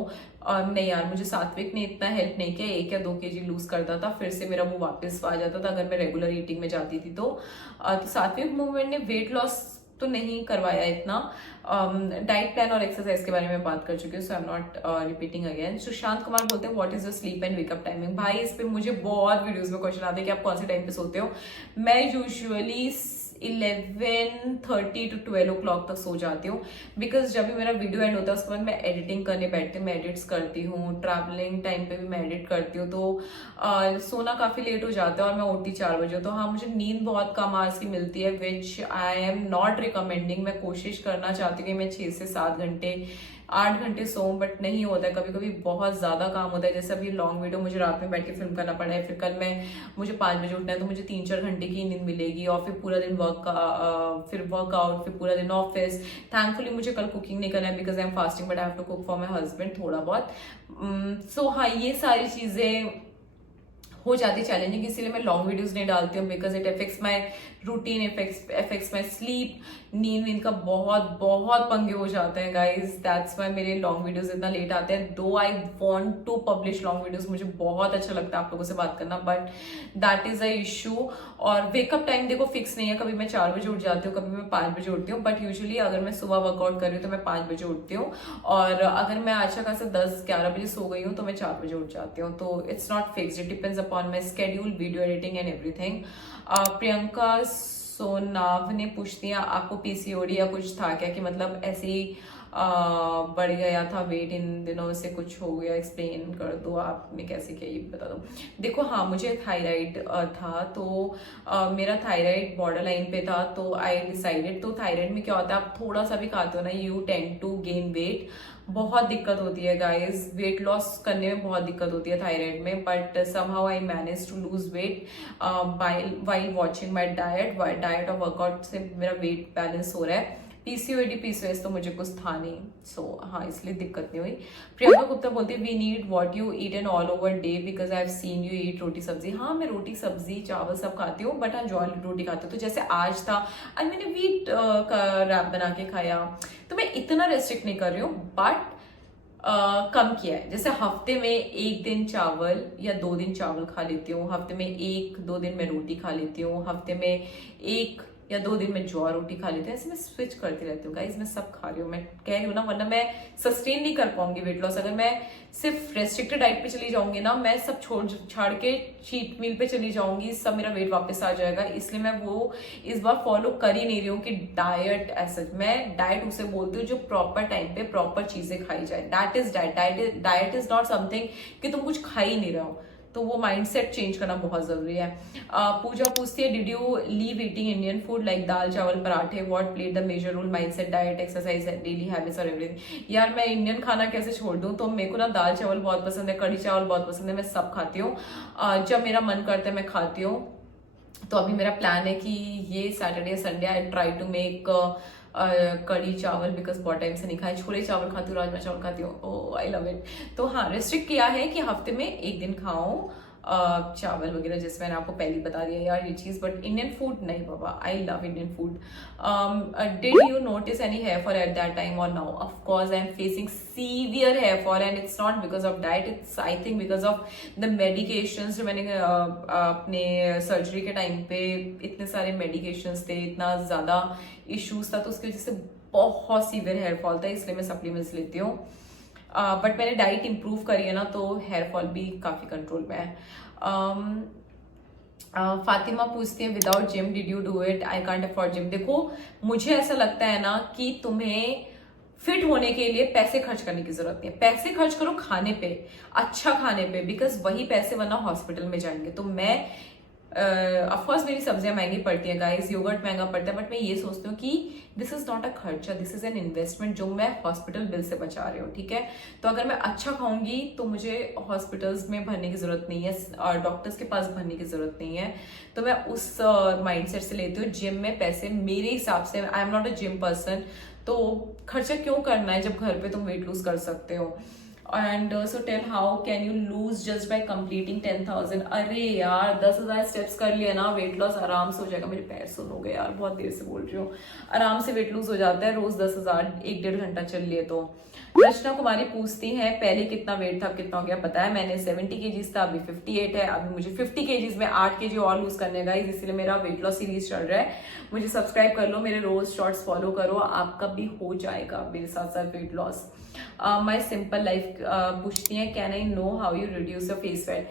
नहीं यार, मुझे सात्विक ने इतना हेल्प नहीं किया, 1 या 2 kg लूज करता था, फिर से मेरा वो वापस आ जाता था अगर मैं रेगुलर ईटिंग में जाती थी. तो सात्विक मूवमेंट ने वेट लॉस तो नहीं करवाया इतना। डाइट प्लान और एक्सरसाइज के बारे में बात कर चुकी हूँ, so I am not repeating again. Sushant Kumar बोलते हैं what is your sleep and wake up timing. भाई इस पे मुझे बहुत वीडियोस में क्वेश्चन आते हैं कि आप कौन से टाइम पे सोते हो। मैं यूजुअली 11:30 to 12 o'clock तक सो जाती हूँ, बिकॉज जब भी मेरा वीडियो एंड होता है उसके बाद मैं एडिटिंग करने बैठती हूँ, मैं एडिट्स करती हूँ, ट्रैवलिंग टाइम पे भी मैं एडिट करती हूँ, तो सोना काफी लेट हो जाता है और मैं उठती 4 बजे। तो हाँ, मुझे नींद बहुत कम आवर्स की मिलती है, विच आई एम नॉट रिकमेंडिंग। मैं कोशिश करना चाहती हूँ कि मैं 6 से 7 घंटे 8 घंटे सोऊं, बट नहीं होता है। कभी कभी बहुत ज्यादा काम होता है, जैसे अभी लॉन्ग वीडियो मुझे रात में बैठ के फिल्म करना पड़ा है, फिर कल मुझे 5 बजे उठना है, तो मुझे 3-4 घंटे की नींद मिलेगी, और फिर पूरा दिन फिर वर्कआउट, फिर पूरा दिन ऑफिस। थैंकफुली मुझे कल कुकिंग नहीं करना है because I am fasting, but I have to cook for my husband थोड़ा बहुत। सो हाँ, ये सारी चीजें हो जाती है चैलेंजिंग, इसीलिए मैं लॉन्ग वीडियोस नहीं डालती हूँ, because it affects my routine, affects my sleep. नींद का बहुत बहुत पंगे हो जाते हैं गाइज, दैट्स वाई मेरे लॉन्ग वीडियोस इतना लेट आते हैं। Though I want to publish long videos, मुझे बहुत अच्छा लगता है आप लोगों से बात करना, but that is a issue. और वेकअप टाइम देखो फिक्स नहीं है, कभी मैं 4 बजे उठ जाती हूँ, कभी मैं 5 बजे उठती हूँ, बट यूजुअली अगर मैं सुबह वर्कआउट कर रही हूँ तो मैं 5 बजे उठती हूँ, और अगर मैं अच्छा खासा 10-11 बजे सो गई हूँ तो मैं 4 बजे उठ जाती हूँ। तो it's not fixed, it depends upon my schedule, video editing and everything. Priyanka Sonav ने पूछ दिया आपको पीसीओडी या कुछ था क्या, कि मतलब ऐसे ही बढ़ गया था वेट इन दिनों से, कुछ हो गया, एक्सप्लेन कर दो आपने कैसे किया, ये बता दो। देखो हाँ, मुझे थायराइड था, तो मेरा थायराइड बॉर्डर लाइन पे था, तो आई डिसाइडेड। तो थायराइड में क्या होता है, आप थोड़ा सा भी खाते हो ना, you tend to gain weight. बहुत दिक्कत होती है गाइज, वेट लॉस करने में बहुत दिक्कत होती है थायराइड में, but somehow I manage to lose weight while watching my diet और वर्कआउट से मेरा वेट बैलेंस हो रहा है। पीसीओडी पीसीओएस तो मुझे कुछ था नहीं, सो हाँ, इसलिए दिक्कत नहीं हुई। प्रियंका गुप्ता बोलती है we need what you eat in all over day because I have seen you eat roti sabzi. हाँ, मैं रोटी सब्जी चावल सब खाती हूँ, बट हाँ रोटी खाती हूँ। तो जैसे आज था, आज मैंने व्हीट का रैप बना के खाया, तो मैं इतना रेस्ट्रिक्ट नहीं कर रही हूँ, बट कम किया है। जैसे हफ्ते में 1 दिन चावल या 2 दिन चावल खा लेती हूँ, हफ्ते में 1-2 दिन मैं रोटी खा लेती हूँ, हफ्ते में 1 या 2 दिन में ज्वार रोटी खा लेते हैं, ऐसे मैं स्विच करती रहती हूँ गाइज। मैं सब खा रही हूँ, मैं कह रही हूँ ना, वरना मैं सस्टेन नहीं कर पाऊंगी वेट लॉस। अगर मैं सिर्फ रेस्ट्रिक्टेड डाइट पे चली जाऊंगी ना, मैं सब छाड़ के चीट मील पे चली जाऊंगी, सब मेरा वेट वापस आ जाएगा। इसलिए मैं वो इस बार फॉलो कर ही नहीं रही हूँ कि डाइट ऐसा। मैं डाइट उसे बोलती हूँ जो प्रॉपर टाइम पे प्रॉपर चीजें खाई जाए, that is diet. Diet is not something कि तुम कुछ खा ही नहीं रहे हो, तो वो माइंडसेट चेंज करना बहुत जरूरी है। पूजा पूछती है did you leave eating Indian food like dal chawal पराठे, what played the major role, mindset, diet, exercise, daily habits और एवरीथिंग। यार मैं इंडियन खाना कैसे छोड़ दूं, तो मेरे को ना दाल चावल बहुत पसंद है, कढ़ी चावल बहुत पसंद है, मैं सब खाती हूँ। जब मेरा मन करता है मैं खाती हूँ। तो अभी मेरा प्लान है कि ये Saturday Sunday I try to make kadhi chawal, because बहुत टाइम से नहीं खाए। छोले चावल खाती हूँ, राजमा चावल खाती हूँ, ओह आई लव इट। तो हाँ, रिस्ट्रिक्ट किया है कि हफ्ते में 1 दिन खाऊं चावल वगैरह, जैसे मैंने आपको पहले बता दिया यार ये चीज। बट इंडियन फूड नहीं बाबा, I love Indian food. Did you notice any hair fall at that time और now? Of course I am facing severe hair fall, and it's not because of diet, it's I think because of the medications जो मैंने अपने सर्जरी के टाइम पे इतने सारे मेडिकेशंस थे, इतना ज्यादा इश्यूज था, तो उसकी वजह से बहुत सीवियर हेयर फॉल था, इसलिए मैं सप्लीमेंट्स लेती हूँ। बट मैंने डाइट इंप्रूव करी है ना, तो हेयर फॉल भी काफी कंट्रोल में है। फातिमा पूछती है without gym did you do it, I can't afford gym. देखो मुझे ऐसा लगता है ना कि तुम्हें फिट होने के लिए पैसे खर्च करने की जरूरत नहीं है। पैसे खर्च करो खाने पे, अच्छा खाने पे, बिकॉज वही पैसे वरना हॉस्पिटल में जाएंगे। तो मैं ऑफकोर्स मेरी सब्जियां महंगी पड़ती हैं गाइस, योगर्ट महंगा पड़ता है, बट मैं ये सोचती हूँ कि दिस इज नॉट अ खर्चा, दिस इज एन इन्वेस्टमेंट जो मैं हॉस्पिटल बिल से बचा रही हूँ, ठीक है। तो अगर मैं अच्छा खाऊंगी तो मुझे हॉस्पिटल्स में भरने की जरूरत नहीं है और डॉक्टर्स के पास भरने की जरूरत नहीं है। तो मैं उस माइंडसेट से लेती हूँ। जिम में पैसे मेरे हिसाब से, आई am not a gym person, तो खर्चा क्यों करना है जब घर पे तुम वेट लूज कर सकते हो। And so tell how can you lose just by completing 10,000। अरे यार 10,000 स्टेप्स कर लिए ना, वेट लॉस आराम से हो जाएगा। मेरे पैर सुन हो गए यार, बहुत देर से बोल रही हूँ। आराम से वेट लूज हो जाता है, रोज 10,000 1-1.5 घंटा चल लिए तो। रचना कुमारी पूछती है पहले कितना वेट था, कितना हो गया? पता है, मैंने 70 kgs था, अभी 58 है। अभी मुझे 50 kgs में 8 kg और लूज करने का, इसलिए मेरा वेट लॉस सीरीज चल रहा है। मुझे सब्सक्राइब कर लो, मेरे रोज शॉर्ट्स फॉलो करो, आपका भी हो जाएगा मेरे साथ साथ weight loss. My simple life पूछती है can I know how you reduce your face fat.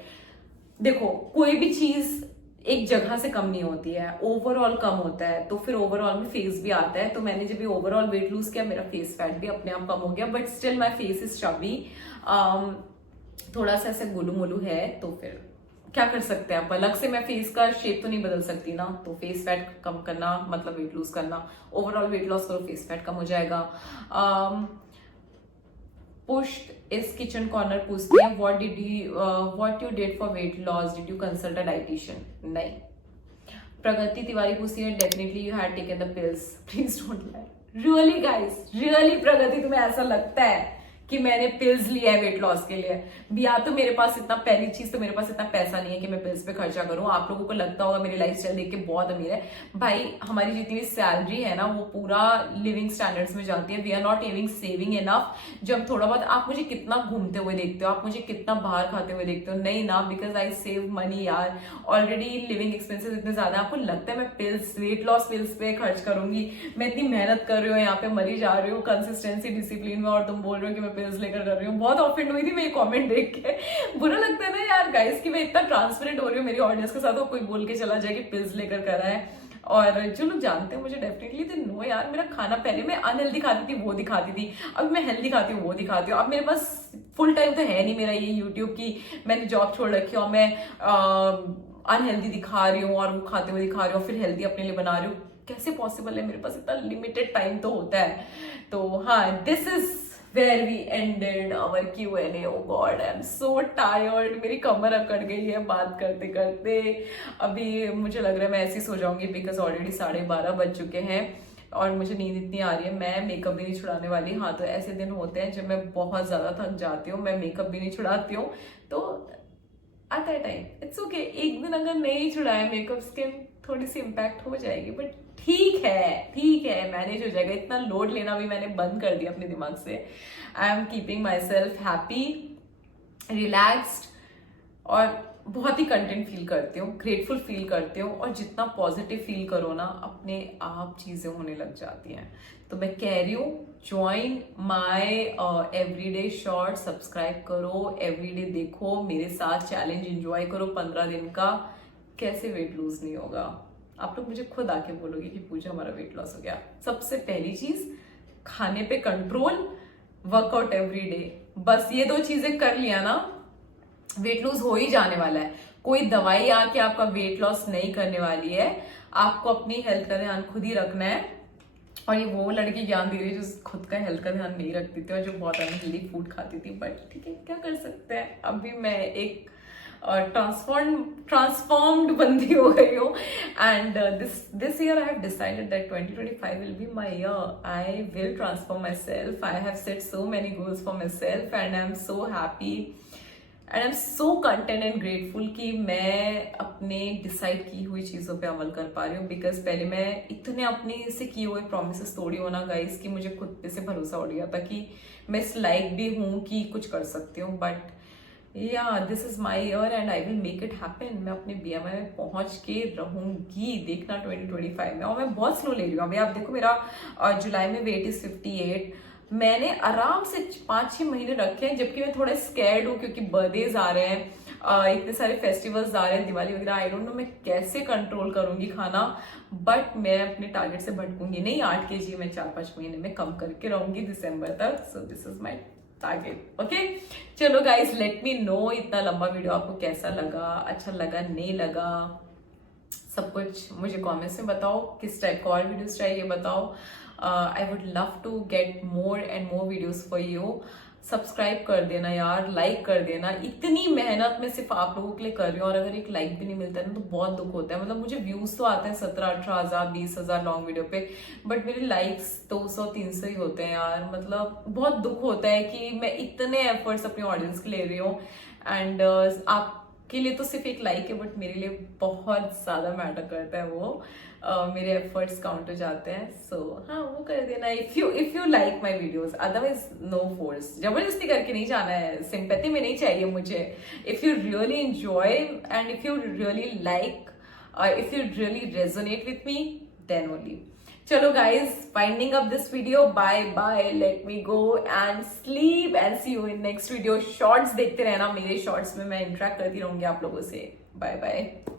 देखो, कोई भी चीज एक जगह से कम नहीं होती है, ओवरऑल कम होता है, तो फिर ओवरऑल में फेस भी आता है। तो मैंने जब भी ओवरऑल वेट लूज किया, मेरा फेस फैट भी अपने आप कम हो गया, but still my face is chubby, थोड़ा सा ऐसे गोलू मोलू है। तो फिर क्या कर सकते हैं, अब अलग से मैं फेस का शेप तो नहीं बदल सकती ना। तो फेस फैट कम करना मतलब वेट लूज करना, ओवरऑल वेट लॉस करो, फेस फैट कम हो जाएगा। पुष्ट इस किचन कॉर्नर पूछती है what you did for weight loss, did you consult a dietitian? नहीं। प्रगति तिवारी पूछती है definitely you had taken the pills, please don't lie. Really guys, really Pragati, तुम्हें ऐसा लगता है कि मैंने पिल्स लिया है वेट लॉस के लिए? या तो मेरे पास इतना, पहली चीज तो मेरे पास इतना पैसा नहीं है कि मैं पिल्स पे खर्चा करूं। आप लोगों को लगता होगा मेरी लाइफस्टाइल देख के बहुत अमीर है। भाई हमारी जितनी भी सैलरी है ना, वो पूरा लिविंग स्टैंडर्ड्स में जाती है। वी आर नॉट एविंग सेविंग इनफ। जब थोड़ा बहुत, आप मुझे कितना घूमते हुए देखते हो, आप मुझे कितना बाहर खाते हुए देखते हो? नहीं ना, बिकॉज आई सेव मनी यार। ऑलरेडी लिविंग एक्सपेंसेस इतने ज्यादा, आपको लगता है मैं पिल्स, वेट लॉस पिल्स पे खर्च करूंगी? मैं इतनी मेहनत कर रही हूँ, यहाँ पे मरी जा रही हूँ कंसिस्टेंसी डिसिप्लिन में, और तुम बोल रहे हो कि मैं पिल्स लेकर कर रही हूँ। बहुत ऑफेंड हुई थी मैं ये कमेंट देख के। बुरा लगता है ना यार गाइस कि मैं इतना ट्रांसपेरेंट हो रही हूँ मेरी ऑडियंस के साथ, और कोई बोल के चला जाए कि पिल्स लेकर करा है। और जो लोग जानते हैं मुझे डेफिनेटली दे नो यार, मेरा खाना पहले मैं अनहेल्दी खाती थी, वो दिखाती थी। अब मैं हेल्दी खाती हूँ, वो दिखाती हूँ। अब मेरे पास फुल टाइम तो है नहीं मेरा ये यूट्यूब की, मैंने जॉब छोड़ रखी और मैं अनहेल्दी दिखा रही हूँ और वो खाते हुए दिखा रही हूँ, फिर हेल्दी अपने लिए बना रही हूँ। कैसे पॉसिबल है? मेरे पास इतना लिमिटेड टाइम तो होता है। तो हाँ, this is where we ended our Q&A. Oh God, I'm so tired. मेरी कमर अकड़ गई है बात करते करते। अभी मुझे लग रहा है मैं ऐसी सो जाऊंगी, बिकॉज ऑलरेडी 12:30 बज चुके हैं और मुझे नींद इतनी आ रही है। मैं मेकअप भी नहीं छुड़ाने वाली। हाँ, तो ऐसे दिन होते हैं जब मैं बहुत ज्यादा थक जाती हूँ, मैं मेकअप भी नहीं छुड़ाती हूँ। तो आता है टाइम, इट्स ओके। एक दिन अगर नहीं छुड़ाए मेकअप, स्किन थोड़ी सी इम्पैक्ट हो जाएगी, बट ठीक है, मैनेज हो जाएगा। इतना लोड लेना भी मैंने बंद कर दिया अपने दिमाग से। I am keeping my self happy, relaxed, और बहुत ही कंटेंट फील करती हूँ, ग्रेटफुल फील करती हूँ। और जितना पॉजिटिव फील करो ना, अपने आप चीजें होने लग जाती हैं। तो मैं कह रही हूँ join my everyday short, subscribe करो, एवरीडे देखो मेरे साथ, चैलेंज एंजॉय करो 15 दिन का। कैसे वेट लूज नहीं होगा? आप लोग मुझे खुद आके बोलोगे कि पूजा हमारा वेट लॉस हो गया। सबसे पहली चीज, खाने पे कंट्रोल, वर्कआउट एवरी डे। बस ये 2 चीजें कर लिया ना, वेट लूज हो ही जाने वाला है। कोई दवाई आके आपका वेट लॉस नहीं करने वाली है। आपको अपनी हेल्थ का ध्यान खुद ही रखना है। और ये वो लड़की ज्ञान दे रही है जो खुद का हेल्थ का ध्यान नहीं रखती थी और जो बहुत अनहेल्दी फूड खाती थी। बट ठीक है, क्या कर सकते हैं, अभी मैं एक ट्रांसफॉर्म्ड बंदी हो गई हूँ। And this year I have decided that 2025 will be my year. I will transform myself. I have set so many goals for myself and I'm so happy and I'm so content and grateful कि मैं अपने डिसाइड की हुई चीज़ों पे अमल कर पा रही हूँ। बिकॉज पहले मैं इतने अपने से किए हुए प्रोमिसेस तोड़ी हो ना गाइस, कि मुझे खुद पे से भरोसा उड़ गया था कि मैं इस लायक भी हूँ कि कुछ कर सकती हूँ। But this is my year and I will make it happen. मैं अपने BMI में पहुंच के रहूंगी, देखना 2025 में। और मैं बहुत स्लो ले रही हूँ। अभी आप देखो, मेरा जुलाई में वेट इज 58। मैंने आराम से 5-6 महीने रखे हैं, जबकि मैं थोड़ा स्कैर्ड हूँ क्योंकि बर्थडेज आ रहे हैं, इतने सारे फेस्टिवल्स आ रहे हैं, दिवाली वगैरह। आई डोंट नो मैं कैसे कंट्रोल करूंगी खाना, बट मैं अपने टारगेट से भटकूंगी नहीं। 8 kg मैं 4-5 महीने में कम करके रहूंगी दिसंबर तक। So this is my target. Okay, चलो गाइस, लेट मी नो इतना लंबा वीडियो आपको कैसा लगा, अच्छा लगा, नहीं लगा, सब कुछ मुझे कमेंट्स में बताओ। किस टाइप का और वीडियोस चाहिए बताओ। I would love to get more and more videos for you. Subscribe कर देना यार, लाइक कर देना। इतनी मेहनत मैं सिर्फ आप लोगों के लिए कर रही हूँ और अगर एक लाइक भी नहीं मिलता है ना तो बहुत दुख होता है। मतलब मुझे व्यूज तो आते हैं 17-18 हजार 20,000 लॉन्ग वीडियो पे, बट मेरे लाइक्स 200-300 ही होते हैं यार। मतलब बहुत दुख होता है कि मैं इतने एफर्ट्स अपनी ऑडियंस के ले रही हूँ एंड आपके लिए तो सिर्फ एक लाइक है, बट मेरे लिए बहुत ज्यादा मैटर करता है वो। मेरे एफर्ट्स काउंट हो जाते हैं। सो हाँ, वो कर देना if you like my videos, otherwise no force, जबरदस्ती करके नहीं जाना है, सिंपैथी में नहीं चाहिए मुझे। If you really enjoy and if you really like, if you really resonate with me, then only. चलो guys, winding up this video, bye bye, let me go and sleep and see you in next video. Shorts देखते रहना, मेरे शॉर्ट्स में मैं इंटरेक्ट करती रहूंगी आप लोगों से। Bye bye.